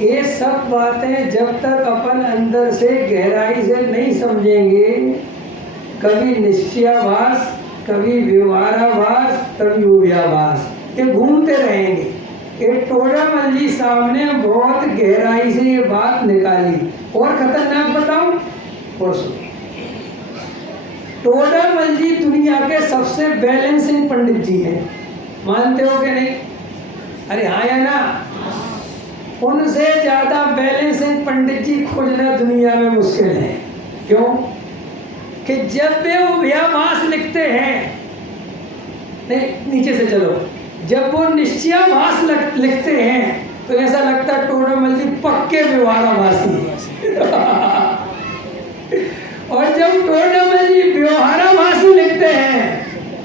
ये सब बातें जब तक अपन अंदर से गहराई से नहीं समझेंगे, कभी निश्चयाभास, कभी व्यवहाराभास, कभी उभयाभास, ये घूमते रहेंगे। ये टोडामल जी साहब ने बहुत गहराई से ये बात निकाली। और खतरनाक बताऊं, और सुनो, टोडामल जी दुनिया के सबसे बैलेंसिंग पंडित जी हैं, मानते हो कि नहीं? अरे हाँ या ना? उनसे ज्यादा बैलेंसिंग पंडित जी खोजना दुनिया में मुश्किल है। क्यों? कि जब वे उभयाभास लिखते हैं, नहीं नीचे से चलो, जब वो निश्चयाभास लिखते हैं तो ऐसा लगता है टोडामल जी पक्के व्यवहाराभासी हैं। और जब टोडामल जी व्यवहाराभासी लिखते हैं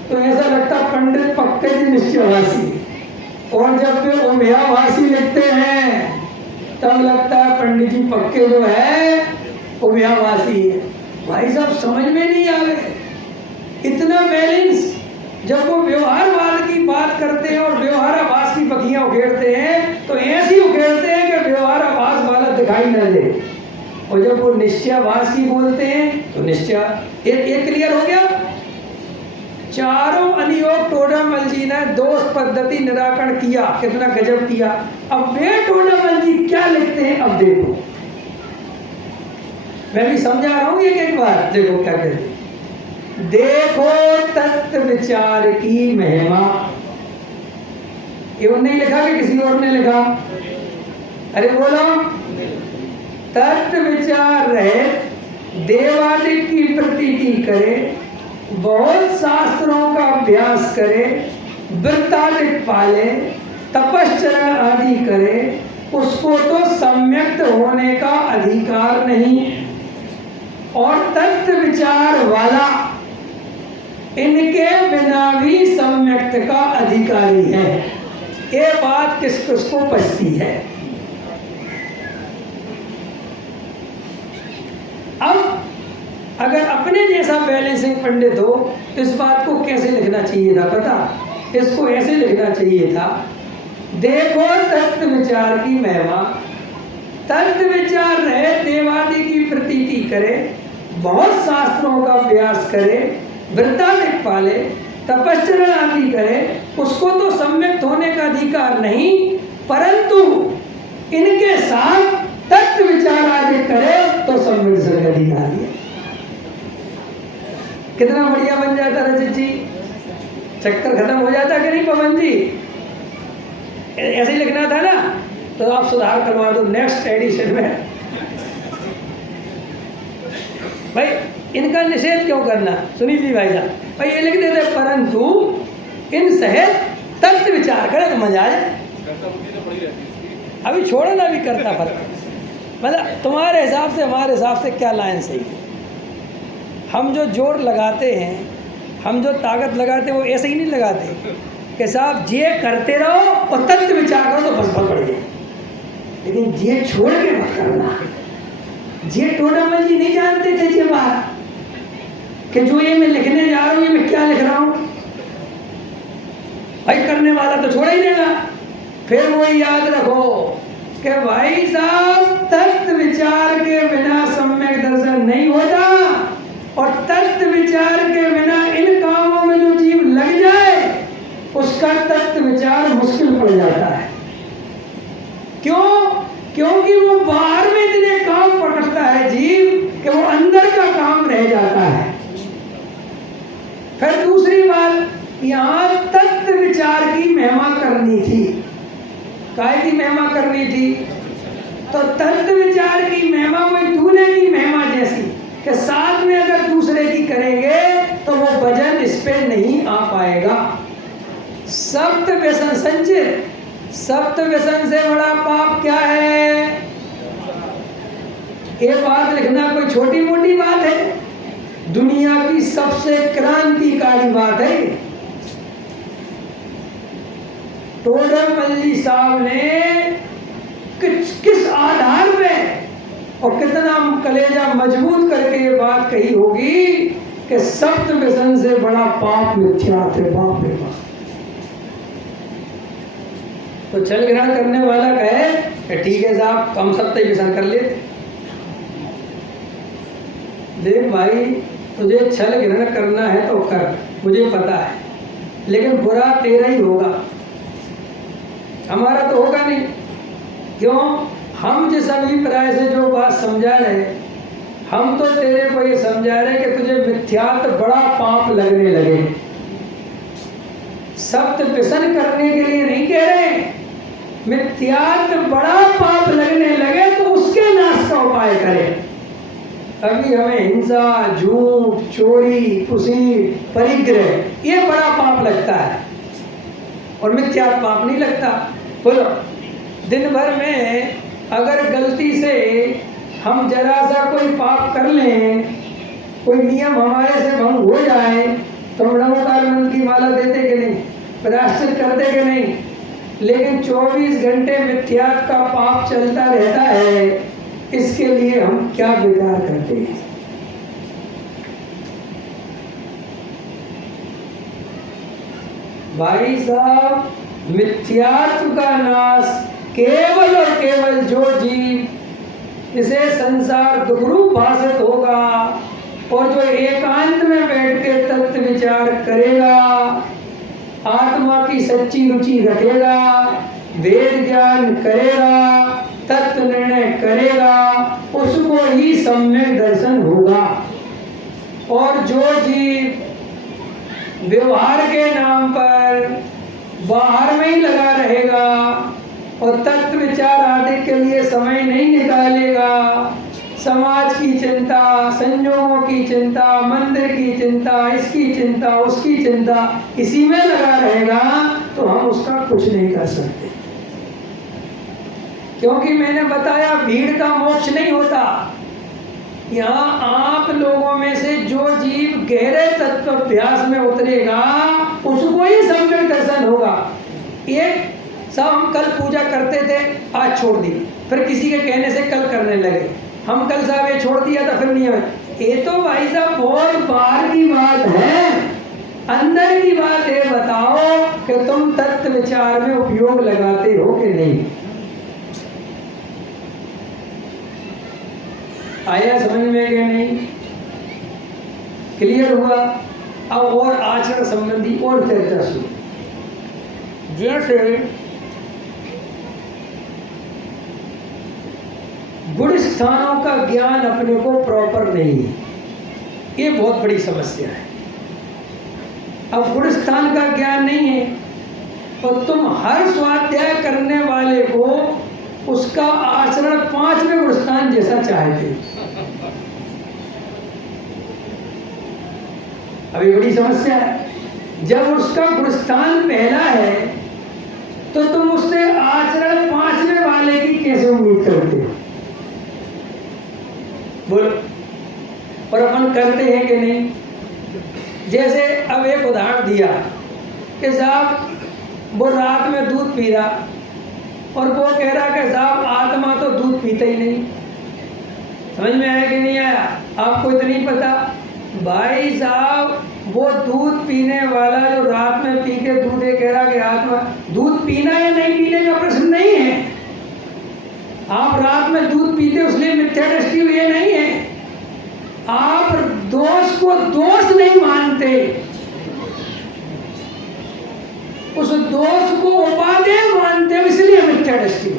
तो ऐसा लगता है पंडित पक्के जी निश्चयभासी। और जब वे उभयाभासी लिखते हैं तब लगता है पंडित जी पक्के जो है उभयाभासी है। भाई साहब समझ में नहीं आ रहे, इतना बैलेंस। जब वो व्यवहारवाद की बात करते हैं और व्यवहाराभास की बखियां उखेड़ते हैं तो ऐसी उखेड़ते हैं कि व्यवहाराभास वाला दिखाई न दे। और जब वो निश्चयाभास की बोलते हैं तो निश्चय एक क्लियर हो गया। चारों अनियोग टोडामल जी ने दोष पद्धति निराकरण किया, कितना गजब किया। अब वे टोडामल जी क्या लिखते हैं अब देखो, मैं भी समझा रहा हूं एक बार, देखो क्या कहते हैं। देखो तत्व विचार की महिमा, ये उन्होंने लिखा कि किसी और ने लिखा? अरे बोलो, तत्व विचार रहे देवादिक की प्रतीति करे, बहुत शास्त्रों का अभ्यास करे, वृत्तादिक पाले, तपश्चरण आदि करे, उसको तो सम्यक्त होने का अधिकार नहीं। और तत्व विचार वाला इनके बिना भी सम्यक्त का अधिकारी है। ये बात किस किसको पचती है? अब अगर अपने जैसा बैलेंसिंग पंडित हो तो इस बात को कैसे लिखना चाहिए था पता? इसको ऐसे लिखना चाहिए था, देखो तत्व विचार की महिमा, तत्व विचार रहे देवादि की प्रतीति करे, बहुत शास्त्रों का अभ्यास करे, वृत्तादिक पाले, तपश्चरण आदि करे, उसको तो सम्यक्त होने का अधिकार नहीं, परंतु इनके साथ तत्व विचार आदि करे तो सम्यक्त से अधिकारी है। कितना बढ़िया बन जाता रजत जी, चक्कर खत्म हो जाता कि नहीं पवन जी? ऐसे ही लिखना था ना, तो आप सुधार करवा दो नेक्स्ट एडिशन में। भाई इनका निषेध क्यों करना? सुनील जी भाई साहब, भाई ये लिख देते परंतु इन सहित तत्व विचार करे तो मजा आ जाए। अभी छोड़ो ना, अभी करता फर्क, मतलब तुम्हारे हिसाब से हमारे हिसाब से क्या लाइन सही है? हम जो जोर लगाते हैं, हम जो ताकत लगाते हैं वो ऐसे ही नहीं लगाते कि साहब ये करते रहो और तत्व विचार करो तो बस बहुत बढ़िया, लेकिन ये छोड़ के मत करना। ये टोडामल जी नहीं जानते थे ये बात कि जो ये मैं लिखने जा रहा हूँ, ये मैं क्या लिख रहा हूँ। भाई करने वाला तो छोड़ा ही देगा। फिर वो याद रखो कि भाई साहब तत्व विचार के बिना सम्यक दर्शन नहीं होता, और तत्व विचार के बिना इन कामों में जो जीव लग जाए उसका तत्व विचार मुश्किल पड़ जाता है। क्यों? क्योंकि वो बाहर में इतने काम पकड़ता है जीव कि वो अंदर का काम रह जाता है। फिर दूसरी बात, यहाँ तत्व विचार की महिमा करनी थी। काय की महिमा करनी थी? तो तत्व विचार की महिमा वही दूल्हे की महिमा जैसी कि साथ में अगर दूसरे की करेंगे तो वो वजन इस पे नहीं आ पाएगा। सप्त व्यसन संचित, सप्त व्यसन से बड़ा पाप क्या है? ये बात लिखना कोई छोटी मोटी बात है, दुनिया की सबसे क्रांतिकारी बात है। टोडामल जी साहब ने किस आधार पे और कितना कलेजा मजबूत करके ये बात कही होगी कि सप्त व्यसन से बड़ा पाप मिथ्यात्व है। बाप रे बाप। तो छल ग्रहण करने वाला कहे कि ठीक है साहब, हम सप्त व्यसन कर लेते। देख भाई, तुझे छल ग्रहण करना है तो कर, मुझे पता है, लेकिन बुरा तेरा ही होगा, हमारा तो होगा नहीं। क्यों? हम जिस अभिप्राय से जो बात समझा रहे, हम तो तेरे को ये समझा रहे कि तुझे मिथ्यात्व बड़ा पाप लगने लगे। सप्त व्यसन करने के लिए नहीं कह रहे, मिथ्यात्व बड़ा पाप लगने लगे तो उसके नाश का उपाय करें। अभी हमें हिंसा, झूठ, चोरी, कुसीट, परिग्रह ये बड़ा पाप लगता है और मिथ्यात्व पाप नहीं लगता। बोलो, दिन भर में अगर गलती से हम जरा सा कोई पाप कर लें, कोई नियम हमारे से भंग हो जाए, तो हम नमोकार मंत्र की माला देते कि नहीं, प्रायश्चित करते कि नहीं? लेकिन 24 घंटे मिथ्यात्व का पाप चलता रहता है, इसके लिए हम क्या विचार करते हैं? भाई साहब, मिथ्यात्व का नाश केवल और केवल जो जीव इसे संसार दुखरूप भाषित होगा और जो एकांत में बैठ के तत्व विचार करेगा, आत्मा की सच्ची रुचि रखेगा, वेद ज्ञान करेगा, तत्व निर्णय करेगा, उसको ही सम्यक दर्शन होगा। और जो जीव व्यवहार के नाम पर बाहर में ही लगा रहेगा और तत्व विचार आदि के लिए समय नहीं निकालेगा, समाज की चिंता, संजोगों की चिंता, मंदिर की चिंता, इसकी चिंता, उसकी चिंता, इसी में लगा रहेगा, तो हम उसका कुछ नहीं कर सकते। क्योंकि मैंने बताया, भीड़ का मोक्ष नहीं होता। यहाँ आप लोगों में से जो जीव गहरे तत्व अभ्यास में उतरेगा, उसको ही सम्यक दर्शन होगा। एक सब हम कल पूजा करते थे, आज छोड़ दी, फिर किसी के कहने से कल करने लगे, हम कल साहब ये छोड़ दिया था, फिर नहीं है। ये तो भाई साहब बहुत बाहर की बात है, अंदर की बात है। बताओ कि तुम तत्व विचार में उपयोग लगाते हो कि नहीं? आया समझ में कि नहीं? क्लियर हुआ? अब और आचरण संबंधी और चर्चा शुरू। जैसे गुण स्थानों का ज्ञान अपने को प्रॉपर नहीं है, ये बहुत बड़ी समस्या है। अब गुण स्थान का ज्ञान नहीं है और तुम हर स्वाध्याय करने वाले को उसका आचरण 5वें गुण स्थान जैसा चाहते हो। अभी बड़ी समस्या है। जब उसका गुण स्थान पहला है तो तुम उससे आचरण 5वें वाले की कैसे उम्मीद करते हो? बोलो। और अपन करते हैं कि नहीं? जैसे अब एक उदाहरण दिया कि साहब वो रात में दूध पी रहा और वो कह रहा कि साहब आत्मा तो दूध पीता ही नहीं। समझ में आया कि नहीं आया? आपको इतना नहीं पता? भाई साहब, वो दूध पीने वाला जो रात में पी के दूध कह रहा कि आत्मा, दूध पीना या नहीं पीने का प्रश्न नहीं है। आप रात में दूध पीते उसलिए मिथ्या दृष्टि हुई, ये नहीं है। आप दोष को दोष नहीं मानते, उस दोष को उपादेय मानते हो, इसलिए मिथ्या दृष्टि।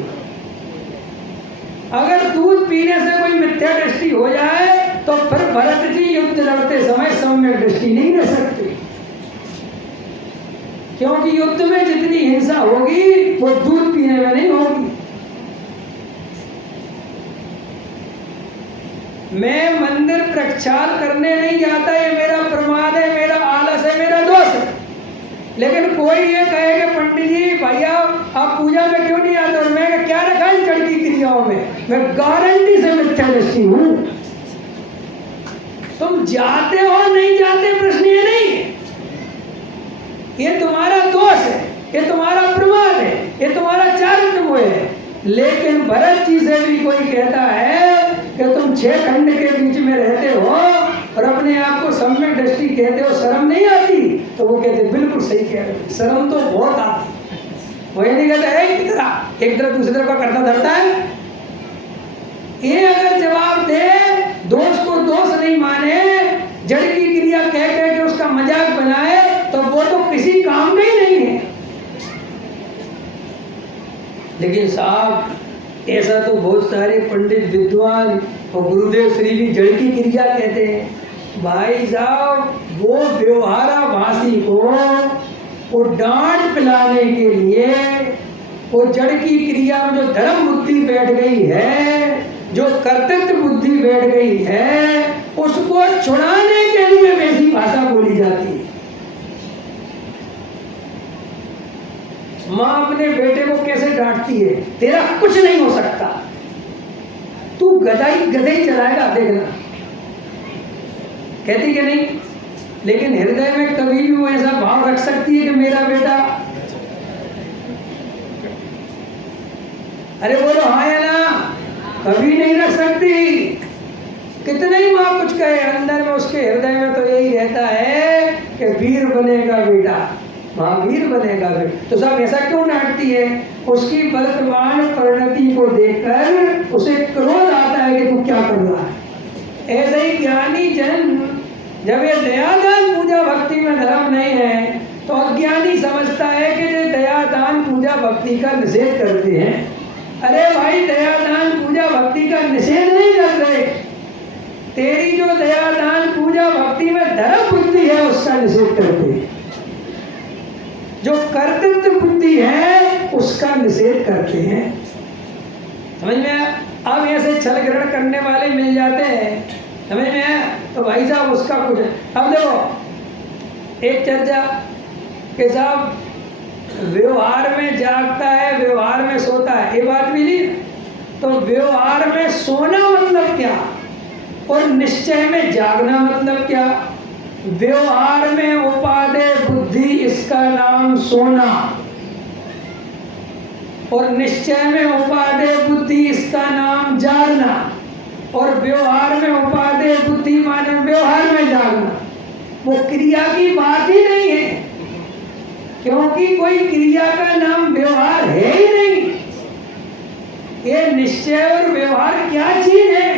अगर दूध पीने से कोई मिथ्या दृष्टि हो जाए तो फिर भरत जी युद्ध लड़ते समय सम्यक दृष्टि नहीं रह सकती, क्योंकि युद्ध में जितनी हिंसा होगी वो दूध पीने में नहीं होगी। मैं मंदिर प्रक्षाल करने नहीं जाता, ये मेरा प्रमाद है, मेरा आलस है, मेरा दोष है। लेकिन कोई ये कहे कि पंडित जी भैया आप पूजा में क्यों नहीं आते, और मैं क्या रखा इन जड़ की क्रियाओं में? मैं गारंटी से मिथ्या दृष्टि हूं। तुम जाते हो नहीं जाते प्रश्न ये नहीं है, ये तुम्हारा दोष है, ये तुम्हारा प्रमाद है, ये तुम्हारा चारित्र मोह है। लेकिन भरत जी से भी कोई कहता है कि तुम 6 खंड के बीच में रहते हो और अपने अपने आप को सम्यक दृष्टि कहते हो, शर्म नहीं आती? तो वो कहते बिल्कुल सही कह रहे हो, शर्म तो बहुत आती। वो ये नहीं कहते एक तरफ दूसरी तरफ का करता धरता है। ये अगर जवाब दे, दोष को दोष नहीं माने, जड़ की क्रिया कह कह के उसका मजाक बनाए, तो वो तो किसी काम का ही नहीं है। लेकिन साहब ऐसा तो बहुत सारे पंडित विद्वान और गुरुदेव श्री भी जड़ की क्रिया कहते हैं। भाई साहब वो व्यवहाराभासी को वो डांट पिलाने के लिए, वो जड़ की क्रिया में जो धर्म बुद्धि बैठ गई है, जो कर्तव्य बुद्धि बैठ गई है, उसको छुड़ाने के लिए वैसी भाषा बोली जाती है। माँ अपने बेटे को कैसे डांटती है, तेरा कुछ नहीं हो सकता, तू गधे ही चलाएगा, देखना, कहती कि नहीं? लेकिन हृदय में कभी भी वो ऐसा भाव रख सकती है कि मेरा बेटा, अरे बोलो हाँ या ना? कभी नहीं रख सकती। कितने ही माँ कुछ कहे, अंदर में उसके हृदय में तो यही रहता है कि वीर बनेगा बेटा, महावीर बनेगा बेटा। तो सब ऐसा क्यों डांटती है? उसकी वर्तमान परिणति को देखकर उसे क्रोध आता है कि तू क्या कर रहा है। ऐसे ही ज्ञानी जन जब ये दयादान पूजा भक्ति में धर्म नहीं है, तो अज्ञानी समझता है कि जो दयादान पूजा भक्ति का निषेध करते हैं। अरे भाई, दयादान पूजा भक्ति का निषेध नहीं कर रहे, तेरी जो दयादान पूजा भक्ति में धर्म बुद्धि है उसका निषेध करते हैं, जो कर्तव्य बुद्धि है उसका निषेध करते हैं। समझ में आया? अब ऐसे छल ग्रहण करने वाले मिल जाते हैं, समझ में आया? तो भाई साहब उसका कुछ है। अब देखो एक चर्चा के साहब व्यवहार में जागता है, व्यवहार में सोता है, ये बात मिली। तो व्यवहार में सोना मतलब क्या और निश्चय में जागना मतलब क्या? व्यवहार में उपादेय बुद्धि, इसका नाम सोना, और निश्चय में उपादेय बुद्धि, इसका नाम जागना। और व्यवहार में उपादेय बुद्धि माने व्यवहार में जागना, वो क्रिया की बात ही नहीं है, क्योंकि कोई क्रिया का नाम व्यवहार है ही नहीं। ये निश्चय और व्यवहार क्या चीज है?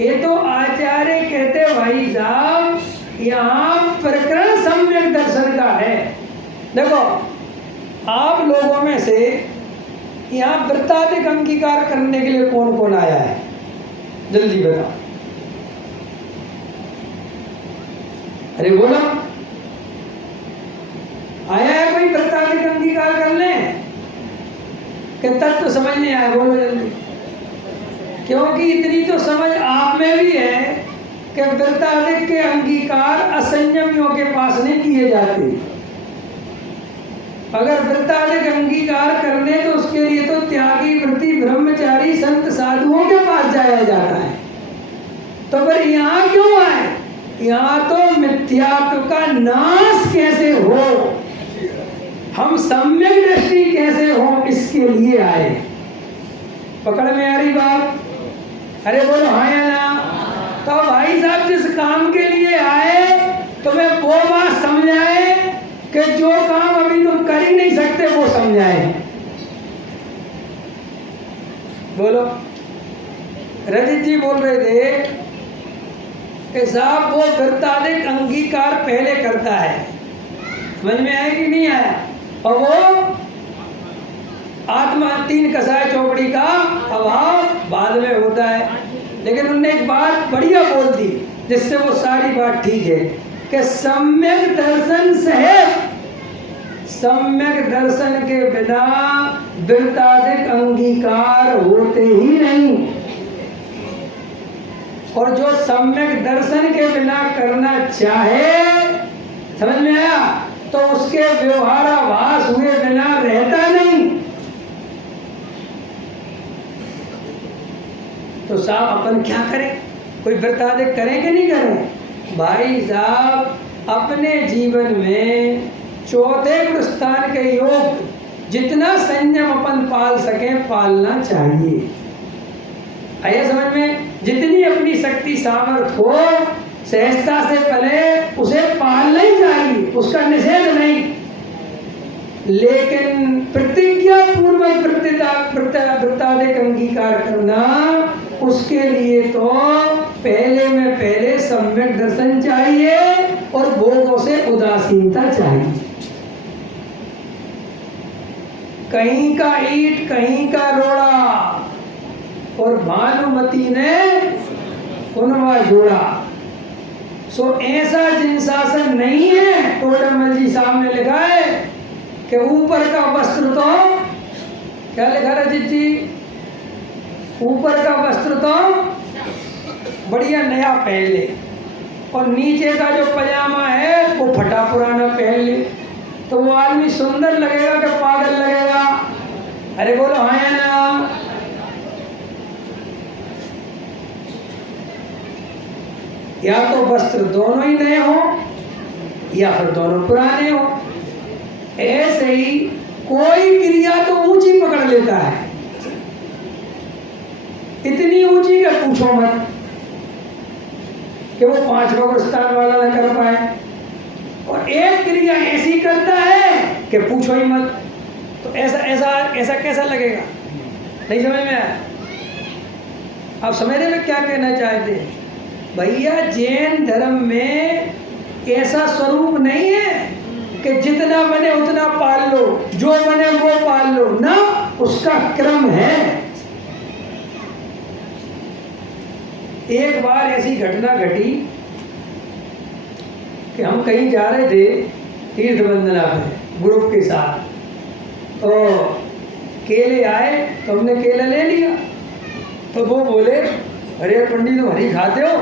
ये तो आचार्य कहते भाई साहब, यहाँ प्रकरण सम्यक दर्शन का है। देखो आप लोगों में से यहाँ वृत्ताधिक अंगीकार करने के लिए कौन कौन आया है? जल्दी बताओ। अरे बोलो, आया है कोई वृत्ताधिक अंगीकार करने? कि तत्व समझ नहीं आया? बोलो जल्दी। क्योंकि इतनी तो समझ आप में भी है कि वृत्ताधिक के अंगीकार असंयमियों के पास नहीं किए जाते। अगर वृत्ताधिक अंगीकार करने तो उसके लिए तो त्यागी, वृत्ति, ब्रह्मचारी, संत साधुओं के पास जाया जाता है। तो फिर यहाँ क्यों आए? यहाँ तो मिथ्यात्व का नाश कैसे हो, हम सम्यक दृष्टि कैसे हो, इसके लिए आए। पकड़ में आ रही बात? अरे बोलो हाँ या ना? तो भाई साहब जिस काम के लिए आए तुम्हें वो बात समझाए कि जो काम अभी तुम कर ही नहीं सकते वो समझाए। बोलो। रजित जी बोल रहे थे कि साहब वो वृत्ताधिक अंगीकार पहले करता है, समझ में आया कि नहीं आया? और वो आत्मा तीन कसाय चौकड़ी का अभाव बाद में होता है। लेकिन उनने एक बात बढ़िया बोल दी जिससे वो सारी बात ठीक है कि सम्यक दर्शन से, सम्यक दर्शन के बिना वृत्ताधिक अंगीकार होते ही नहीं। और जो सम्यक दर्शन के बिना करना चाहे, समझ में आया, तो उसके व्यवहाराभास हुए बिना रहता नहीं। तो साहब अपन क्या करें? कोई वृत्ताधिक करें कि नहीं करें? भाई साहब अपने जीवन में चौथे प्रस्थान के योग जितना संयम अपन पाल सकें पालना चाहिए। आया समझ में? जितनी अपनी शक्ति सामर्थ्य हो सहजता से पहले उसे पालना ही चाहिए, उसका निषेध नहीं, लेकिन प्रतिज्ञा पूर्वक वृत्ताधिक अंगीकार करना, उसके लिए तो पहले में पहले सम्यक दर्शन चाहिए और भोगों से उदासीनता चाहिए। कहीं का ईंट कहीं का रोड़ा और भानुमति ने उनवा जोड़ा। सो ऐसा जिनशासन नहीं है। टोडरमल जी सामने लिखा है कि ऊपर का वस्त्र तो क्या लिखा रजित जी, ऊपर का वस्त्र तो बढ़िया नया पहन ले और नीचे का जो पजामा है वो फटा पुराना पहन ले, तो वो आदमी सुंदर लगेगा कि पागल लगेगा? अरे बोलो हाँ या ना? या तो वस्त्र दोनों ही नए हो या फिर दोनों पुराने हो। ऐसे ही कोई क्रिया तो ऊंची पकड़ लेता है, इतनी ऊंची कि पूछो मत, कि वो 5 वक्र स्थान वाला न कर पाए, और एक क्रिया ऐसी करता है कि पूछो ही मत। तो ऐसा ऐसा ऐसा कैसा लगेगा? नहीं समझ में आया? आप समझ रहे मैं क्या कहना चाहते हैं? भैया जैन धर्म में ऐसा स्वरूप नहीं है कि जितना बने उतना पाल लो, जो बने वो पाल लो ना, उसका क्रम है। एक बार ऐसी घटना घटी कि हम कहीं जा रहे थे तीर्थ वंदना पे ग्रुप के साथ, तो केले आए तो हमने केला ले लिया। तो वो बोले अरे पंडित तुम हरी खाते हो?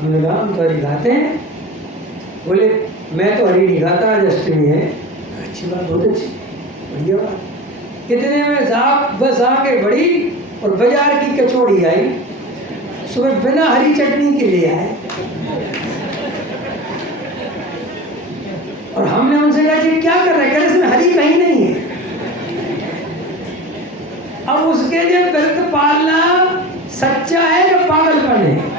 हमने कहा हम तो हरी खाते हैं। बोले मैं तो हरी नहीं खाता, आज अष्टमी है। अच्छी बात, बहुत अच्छी, बढ़िया बात। इतने में साहब बस आके बढ़ी और बाजार की कचौड़ी आई, सुबह बिना हरी चटनी के लिए आए। और हमने उनसे कहा कि क्या कर रहे हैं? इसमें हरी कहीं नहीं है। अब उसके लिए व्रत पालना सच्चा है कि पागलपन है?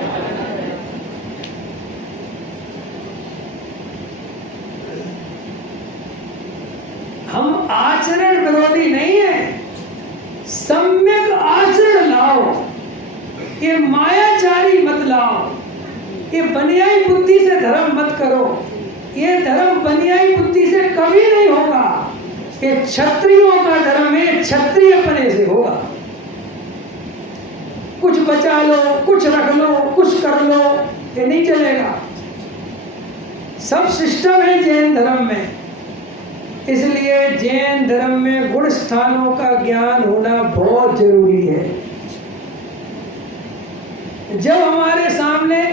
हम आचरण विरोधी नहीं है, सम्यक आचरण लाओ, ये मायाचारी मत लाओ, ये बनियाई बुद्धि से धर्म मत करो। ये धर्म बनियाई बुद्धि से कभी नहीं होगा। ये क्षत्रियों का धर्म है, क्षत्रियपने से होगा। कुछ बचा लो, कुछ रख लो, कुछ कर लो, ये नहीं चलेगा। सब सिस्टम है जैन धर्म में। इसलिए जैन धर्म में गुण स्थानों का ज्ञान होना बहुत जरूरी है। जब हमारे सामने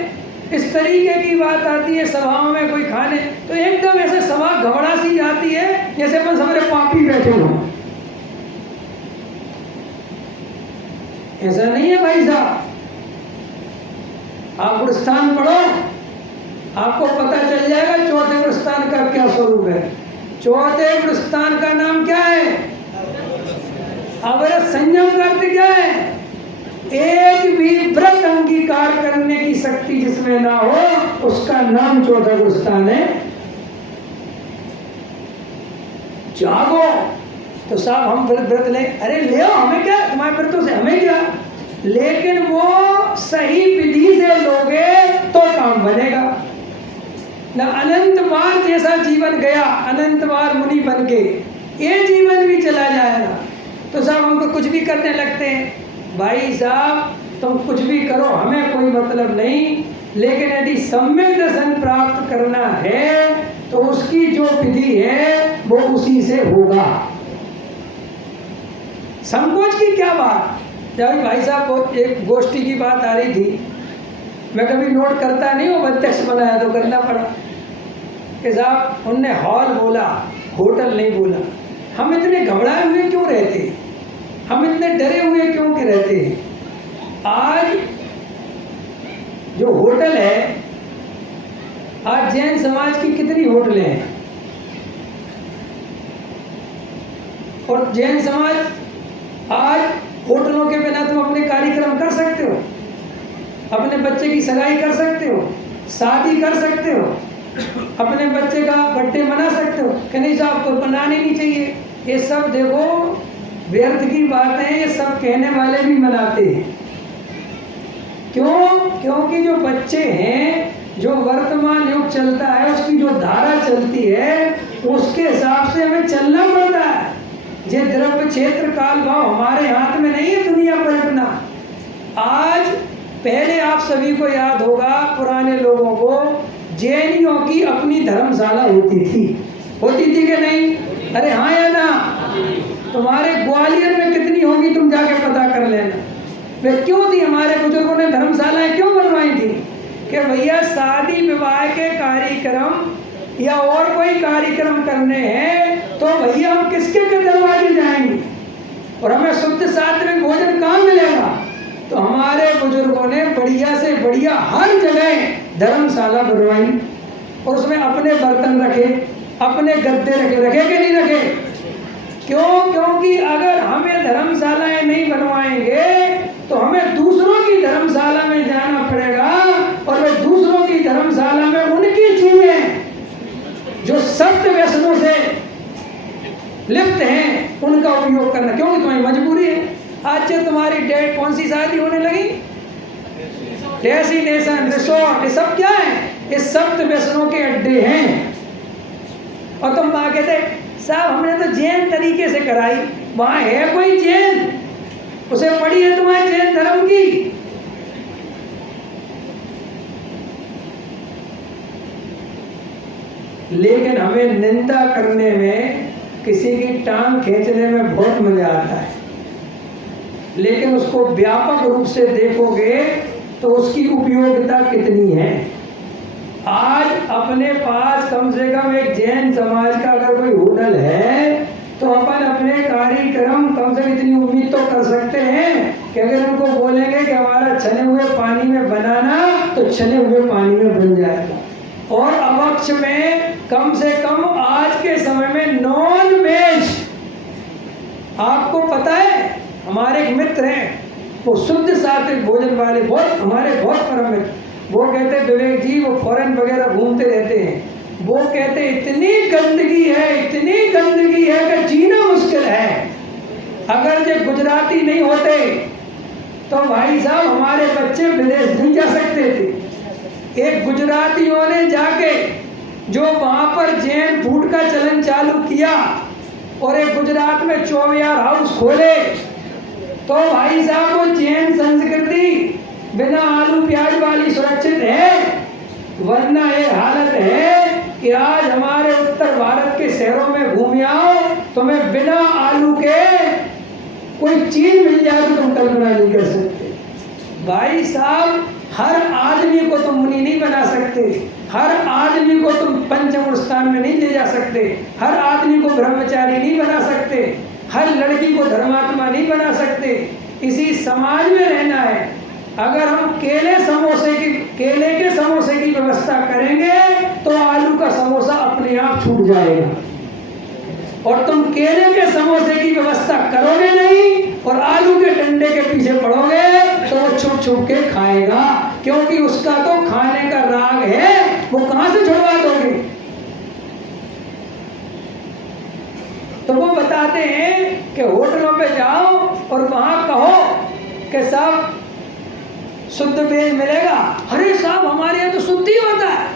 इस तरीके की बात आती है सभाओं में कोई खाने, तो एकदम ऐसे सभा घबरा सी जाती है जैसे अपन सामने पापी बैठे हो। ऐसा नहीं है भाई साहब। आप गुणस्थान पढ़ो, आपको पता चल जाएगा चौथे गुणस्थान का क्या स्वरूप है। चौथे गुणस्थान का नाम क्या है? अवरत संयम का अर्थ क्या है? एक भी व्रत अंगीकार करने की शक्ति जिसमें ना हो, उसका नाम चौथा गुणस्थान है। जागो तो साहब हम व्रत ले, अरे ले आओ, हमें क्या, तुम्हारे व्रतों से हमें क्या। लेकिन वो सही विधि से लोगे तो काम बनेगा ना। अनंत बार जैसा जीवन गया, अनंत बार मुनि बन के ये जीवन भी चला जाएगा। तो साहब हमको कुछ भी करने लगते हैं। भाई साहब तुम कुछ भी करो, हमें कोई मतलब नहीं, लेकिन यदि सम्यक दर्शन प्राप्त करना है तो उसकी जो विधि है वो उसी से होगा। संकोच की क्या बात। जब भाई साहब को एक गोष्ठी की बात आ रही थी, मैं कभी नोट करता नहीं हूँ, अध्यक्ष बनाया तो करना पड़ा कि साहब उनने हॉल बोला, होटल नहीं बोला। हम इतने घबराए हुए क्यों रहते, हम इतने डरे हुए क्यों के रहते हैं। आज जो होटल है, आज जैन समाज की कितनी होटलें हैं, और जैन समाज आज होटलों के बिना तुम अपने कार्यक्रम कर सकते हो, अपने अपने बच्चे की सगाई कर सकते हो, शादी कर सकते हो, अपने बच्चे का बर्थडे मना सकते हो कि नहीं साहब तो मनाने नहीं चाहिए। ये सब देखो व्यर्थ की बातें हैं, ये सब कहने वाले भी मनाते हैं। क्यों? क्योंकि जो बच्चे हैं, जो वर्तमान युग चलता है, उसकी जो धारा चलती है, उसके हिसाब से हमें चलना पड़ता है। ये द्रव्य क्षेत्र काल भाव हमारे हाथ में नहीं है दुनिया पलटना। आज पहले आप सभी को याद होगा, पुराने लोगों को जैनियों की अपनी धर्मशाला होती थी कि नहीं? अरे हाँ या ना? तुम्हारे ग्वालियर में कितनी होगी तुम जाके पता कर लेना। वे क्यों थी? हमारे बुजुर्गों ने धर्मशालाएं क्यों बनवाई थी? कि भैया शादी विवाह के कार्यक्रम या और कोई कार्यक्रम करने हैं तो भैया हम किसके के दरवाजे जाएंगे और हमें शुद्ध सात्विक भोजन कहाँ मिलेगा? तो हमारे बुजुर्गों ने बढ़िया से बढ़िया हर जगह धर्मशाला बनवाई और उसमें अपने बर्तन रखे, अपने गद्दे रखे कि नहीं रखे? क्यों? क्योंकि अगर हमें धर्मशालाएं नहीं बनवाएंगे तो हमें दूसरों की धर्मशाला में जाना पड़ेगा और वे दूसरों की धर्मशाला में उनकी चीजें जो सख्त व्यसनों से लिप्त हैं उनका उपयोग करना, क्योंकि तुम्हारी मजबूरी है। आज से तुम्हारी डेट कौन सी शादी होने लगी? डेस्टिनेशन रिसोर्ट, ये सब क्या है? ये सख्त व्यसनों के अड्डे हैं। और तुम वहां कहते साहब हमने तो जैन तरीके से कराई, वहां है कोई जैन? उसे पड़ी है तुम्हारे जैन धर्म की? लेकिन हमें निंदा करने में, किसी की टांग खींचने में बहुत मजा आता है, लेकिन उसको व्यापक रूप से देखोगे तो उसकी उपयोगिता कितनी है। आज अपने पास कम से कम एक जैन समाज का अगर कोई होटल है तो अपन अपने कार्यक्रम कम से कम इतनी उम्मीद तो कर सकते हैं कि अगर उनको बोलेंगे कि हमारा छने हुए पानी में बनाना तो छने हुए पानी में बन जाएगा। और अवक्ष में कम से कम आज के समय में नॉन वेज, आपको पता है हमारे एक मित्र हैं वो शुद्ध सात्विक भोजन वाले, हमारे बहुत परम मित्र, वो कहते विवेक जी, वो फॉरेन वगैरह घूमते रहते हैं, वो कहते इतनी गंदगी है कि जीना मुश्किल है। अगर ये गुजराती नहीं होते तो भाई साहब हमारे बच्चे विदेश नहीं जा सकते थे। एक गुजरातियों ने जाके जो वहां पर जैन फूड का चलन चालू किया और एक गुजरात में चौवियार हाउस खोले, तो भाई साहब वो जैन संस्कृति बिना आलू प्याज वाली सुरक्षित है। वरना ये हालत है कि आज हमारे उत्तर भारत के शहरों में घूम आओ, तुम्हें बिना आलू के कोई चीज मिल जाए तो तुम कल्पना नहीं कर सकते। भाई साहब हर आदमी को तुम मुनि नहीं बना सकते, हर आदमी को तुम पंचम स्थान में नहीं ले जा सकते, हर आदमी को ब्रह्मचारी नहीं बना सकते, हर लड़की को धर्मात्मा नहीं बना सकते। इसी समाज में रहना है। अगर हम केले के समोसे की व्यवस्था करेंगे तो आलू का समोसा अपने आप छूट जाएगा, और तुम केले के समोसे की व्यवस्था करोगे नहीं और आलू के डंडे के पीछे पड़ोगे तो वो छुप छुप के खाएगा, क्योंकि उसका तो खाने का राग है, वो कहां से छुड़वा दोगे? तो वो बताते हैं कि होटलों पे जाओ और वहां कहो कि साहब शुद्ध वेज मिलेगा। अरे साहब हमारे यहाँ तो शुद्ध ही होता है,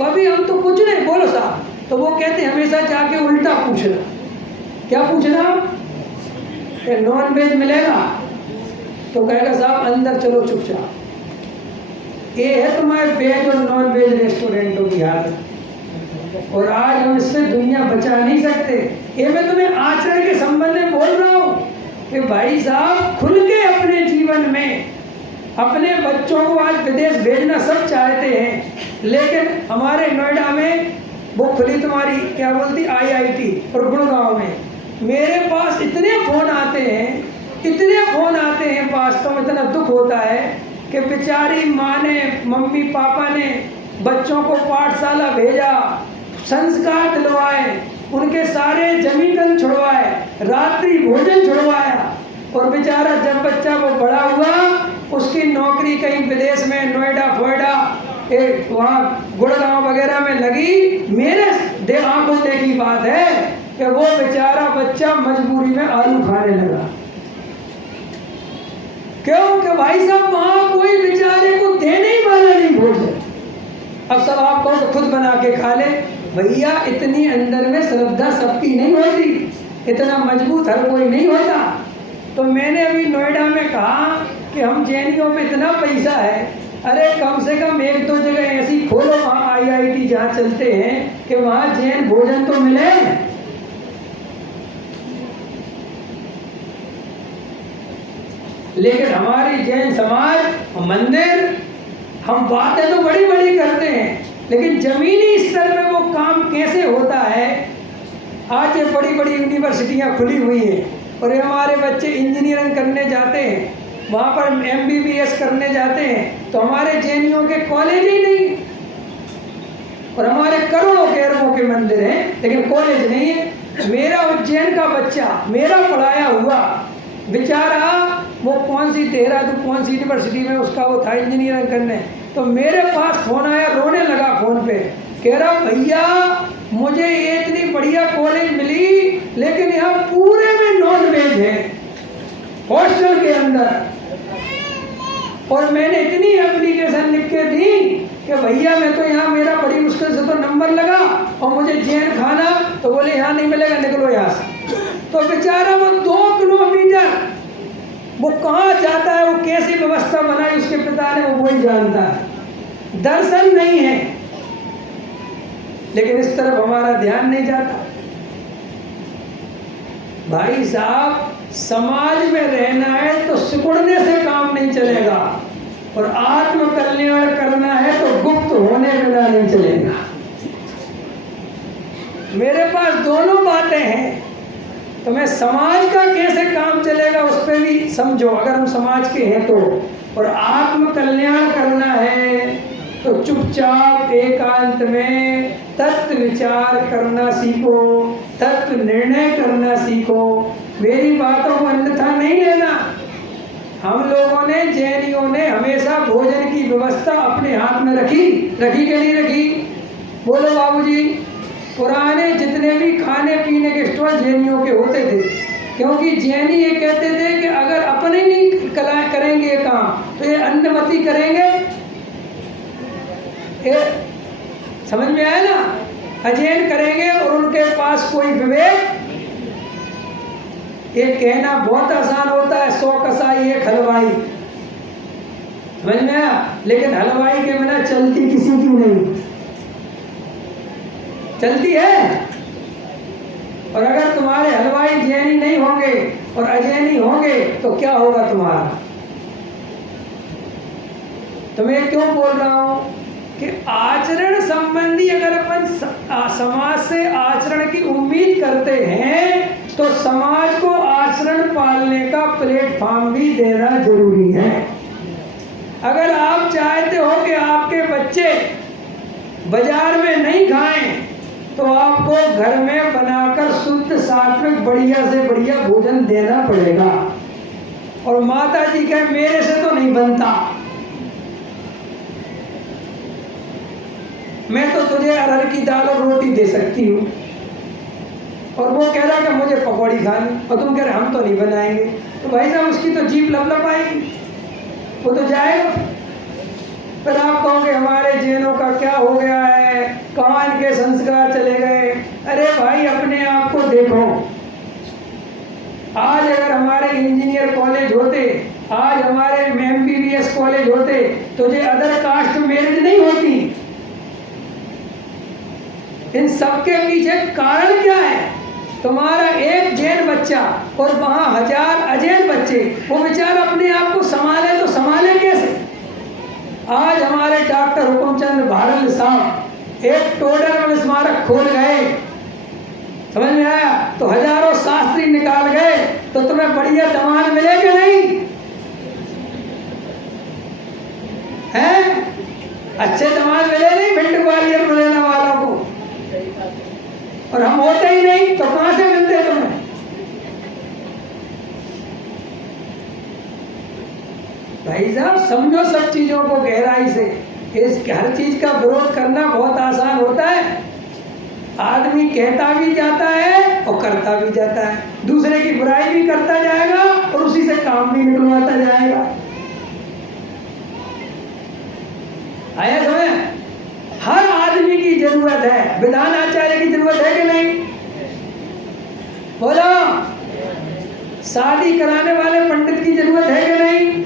कभी हम तो कुछ नहीं, बोलो साहब। तो वो कहते हमेशा जाके उल्टा पूछना। क्या पूछना? कि नॉन वेज मिलेगा? तो कहेगा साहब अंदर चलो चुपचाप। ये है तुम्हारे वेज और नॉन वेज रेस्टोरेंटों की हालत, और आज हम इससे दुनिया बचा नहीं सकते। ये मैं तुम्हें आचरण के संबंध में बोल रहा हूँ कि भाई साहब खुल के अपने जीवन में अपने बच्चों को आज विदेश भेजना सब चाहते हैं, लेकिन हमारे नोएडा में वो खुली तुम्हारी क्या बोलती IIT और गुड़गांव में मेरे पास इतने फ़ोन आते हैं वास्तव में इतना दुख होता है कि बेचारी माँ ने, मम्मी पापा ने बच्चों को पाठशाला भेजा, संस्कार दिलवाए, उनके सारे जमीन छुड़वाए, रात्रि भोजन छुड़वाया, और बेचारा जब बच्चा वो बड़ा हुआ उसकी नौकरी कहीं कहीं विदेश में नोएडा फोएडा एक वहाँ गुड़गांव वगैरह में लगी, मेरे आंखों देखी बात है कि वो बेचारा बच्चा मजबूरी में आलू खाने लगा। क्यों? कि भाई साहब वहां कोई बेचारे को देने ही वाला नहीं भोजन। अब सब आप कहो खुद बना के खा ले, भैया इतनी अंदर में श्रद्धा सबकी नहीं होती, इतना मजबूत हर कोई नहीं होता। तो मैंने अभी नोएडा में कहा कि हम जैनियों पे इतना पैसा है, अरे कम से कम एक दो जगह ऐसी खोलो वहाँ IIT जहाँ चलते हैं कि वहाँ जैन भोजन तो मिले। लेकिन हमारी जैन समाज मंदिर, हम बातें तो बड़ी बड़ी करते हैं, लेकिन जमीनी स्तर पे वो काम कैसे होता है। आज ये बड़ी बड़ी यूनिवर्सिटियाँ खुली हुई हैं और ये हमारे बच्चे इंजीनियरिंग करने जाते हैं, वहाँ पर MBBS करने जाते हैं, तो हमारे जैनियों के कॉलेज ही नहीं, और हमारे करोड़ों के अरबों के मंदिर हैं लेकिन कॉलेज नहीं है। मेरा उज्जैन का बच्चा, मेरा पढ़ाया हुआ बेचारा, वो कौन सी देहरादून कौन सी यूनिवर्सिटी में उसका वो था इंजीनियरिंग करने, तो मेरे पास फोन आया, रोने लगा फोन पे, कह रहा भैया मुझे ये इतनी बढ़िया कॉलेज मिली लेकिन यहाँ पूरे में नॉन वेज है हॉस्टल के अंदर, और मैंने इतनी एप्लीकेशन लिख के दी कि भैया मैं तो यहाँ, मेरा बड़ी मुश्किल से तो नंबर लगा और मुझे जैन खाना, तो बोले यहाँ नहीं मिलेगा, निकलो यहाँ से। तो बेचारा वो 2 किलोमीटर वो कहाँ जाता है, वो कैसी व्यवस्था बनाई उसके पिता ने, वो वही जानता है। दर्शन नहीं है, लेकिन इस तरफ हमारा ध्यान नहीं जाता। भाई साहब समाज में रहना है तो सिकुड़ने से काम नहीं चलेगा, और आत्म कल्याण करना है तो गुप्त होने बिना नहीं चलेगा। मेरे पास दोनों बातें हैं, तो मैं समाज का कैसे काम चलेगा उस पर भी समझो, अगर हम समाज के हैं तो। और आत्म कल्याण करना है तो चुपचाप एकांत में तत्व विचार करना सीखो, तत्व निर्णय करना सीखो, मेरी बातों को अन्यथा नहीं लेना। हम लोगों ने, जैनियों ने हमेशा भोजन की व्यवस्था अपने हाथ में रखी कि नहीं रखी? बोलो बाबूजी। पुराने जितने भी खाने पीने के स्टोर जैनियों के होते थे, क्योंकि जैनी ये कहते थे कि अगर अपने नहीं करेंगे ये काम तो ये अन्नमति करेंगे। समझ में आया ना? अजैन करेंगे और उनके पास कोई विवेक। ये कहना बहुत आसान होता है, 100 कसाई 1 हलवाई, समझ में आया? लेकिन हलवाई के बिना चलती किसी की नहीं, चलती है। और अगर तुम्हारे हलवाई जैनी नहीं होंगे और अजैनी होंगे तो क्या होगा तुम्हारा? तो मैं क्यों बोल रहा हूं कि आचरण संबंधी अगर अपन समाज से आचरण की उम्मीद करते हैं तो समाज को आचरण पालने का प्लेटफॉर्म भी देना जरूरी है। अगर आप चाहते हो कि आपके बच्चे बाजार में नहीं खाएं तो आपको घर में बनाकर शुद्ध सात्विक बढ़िया से बढ़िया भोजन देना पड़ेगा। और माता जी कहे मेरे से तो नहीं बनता, मैं तो तुझे अरहर की दाल और रोटी दे सकती हूँ, और वो कह रहा कि मुझे पकौड़ी खानी, और तुम कह रहे हम तो नहीं बनाएंगे, तो भाई साहब उसकी तो जीभ लपलप आएगी, वो तो जाएगा। फिर आप कहोगे हमारे जैनों का क्या हो गया है, कहाँ इनके संस्कार चले गए। अरे भाई अपने आप को देखो। आज अगर हमारे इंजीनियर कॉलेज होते, आज हमारे MBBS कॉलेज होते, तुझे अदर कास्ट मैरिज नहीं होती। इन सबके पीछे कारण क्या है? तुम्हारा एक जैन बच्चा और वहाँ 1000 अजैन बच्चे, वो बेचारा अपने आप को संभाले तो संभाले कैसे? आज हमारे डॉक्टर हुकुमचंद भारल साहब एक टोडर स्मारक खोल गए, समझ में आया? तो हजारों शास्त्री निकाल गए, तो तुम्हें बढ़िया दमाद मिलेगा नहीं है? अच्छे दमाद मिले नहीं भिंड ग्वालियर में रहने वालों को, और हम होते ही नहीं तो कहां से मिलते तुम्हें? भाई साहब समझो सब चीजों को गहराई से। इस हर चीज का विरोध करना बहुत आसान होता है। आदमी कहता भी जाता है और करता भी जाता है, दूसरे की बुराई भी करता जाएगा और उसी से काम भी निकलवाता जाएगा। आया समझ? हर आदमी की जरूरत है। विधान आचार्य की जरूरत है कि नहीं? बोलो। शादी कराने वाले पंडित की जरूरत है कि नहीं?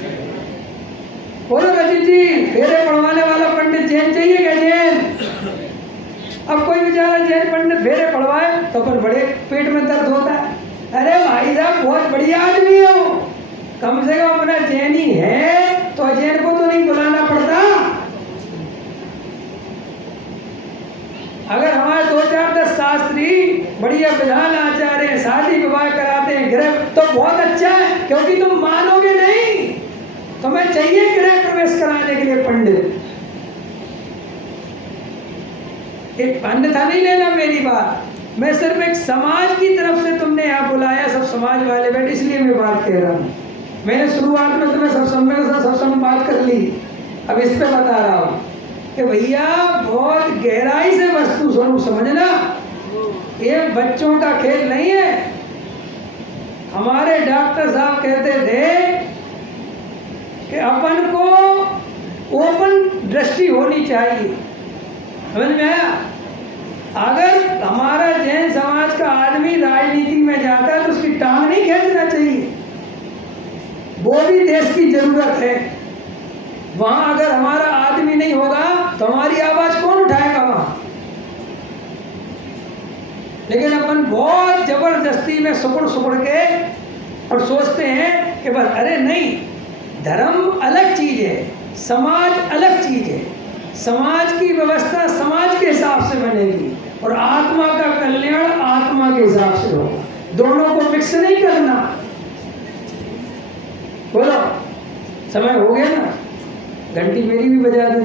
बोलो रजित जी। फेरे पढ़वाने वाला पंडित जैन चाहिए क्या? जैन। अब कोई बेचारा जैन पंडित फेरे पढ़वाए तो अपन बड़े पेट में दर्द होता है। अरे भाई साहब बहुत बढ़िया आदमी हो, कम से कम अपना जैन ही है तो जैन को तो नहीं बुलाना पड़ता। अगर हमारे 2-4-10 शास्त्री बढ़िया विधान आचार्य शादी विवाह कराते हैं गृह, तो बहुत अच्छा है, क्योंकि तुम मानोगे नहीं। तुम्हें चाहिए गृह प्रवेश कराने के लिए पंडित। एक अन्यथा नहीं लेना मेरी बात। मैं सिर्फ एक समाज की तरफ से तुमने यहाँ बुलाया, सब समाज वाले बैठे, इसलिए मैं बात कह रहा हूँ। मैंने शुरुआत में तुम्हें सब बात कर ली, अब इस पे बता रहा हूँ कि भैया बहुत गहराई से वस्तु स्वरूप समझना। ये बच्चों का खेल नहीं है। हमारे डॉक्टर साहब कहते थे कि अपन को ओपन दृष्टि होनी चाहिए। समझ में आया? अगर हमारा जैन समाज का आदमी राजनीति में जाता है तो उसकी टांग नहीं खींचना चाहिए। वो भी देश की जरूरत है। वहां अगर हमारा आदमी नहीं होगा तो हमारी आवाज कौन उठाएगा वहां? लेकिन अपन बहुत जबरदस्ती में सुकड़ के और सोचते हैं कि बस, अरे नहीं, धर्म अलग चीज है, समाज अलग चीज है। समाज की व्यवस्था समाज के हिसाब से बनेगी और आत्मा का कल्याण आत्मा के हिसाब से होगा। दोनों को मिक्स नहीं करना। बोलो, समय हो गया ना? घंटी मेरी भी बजा दो।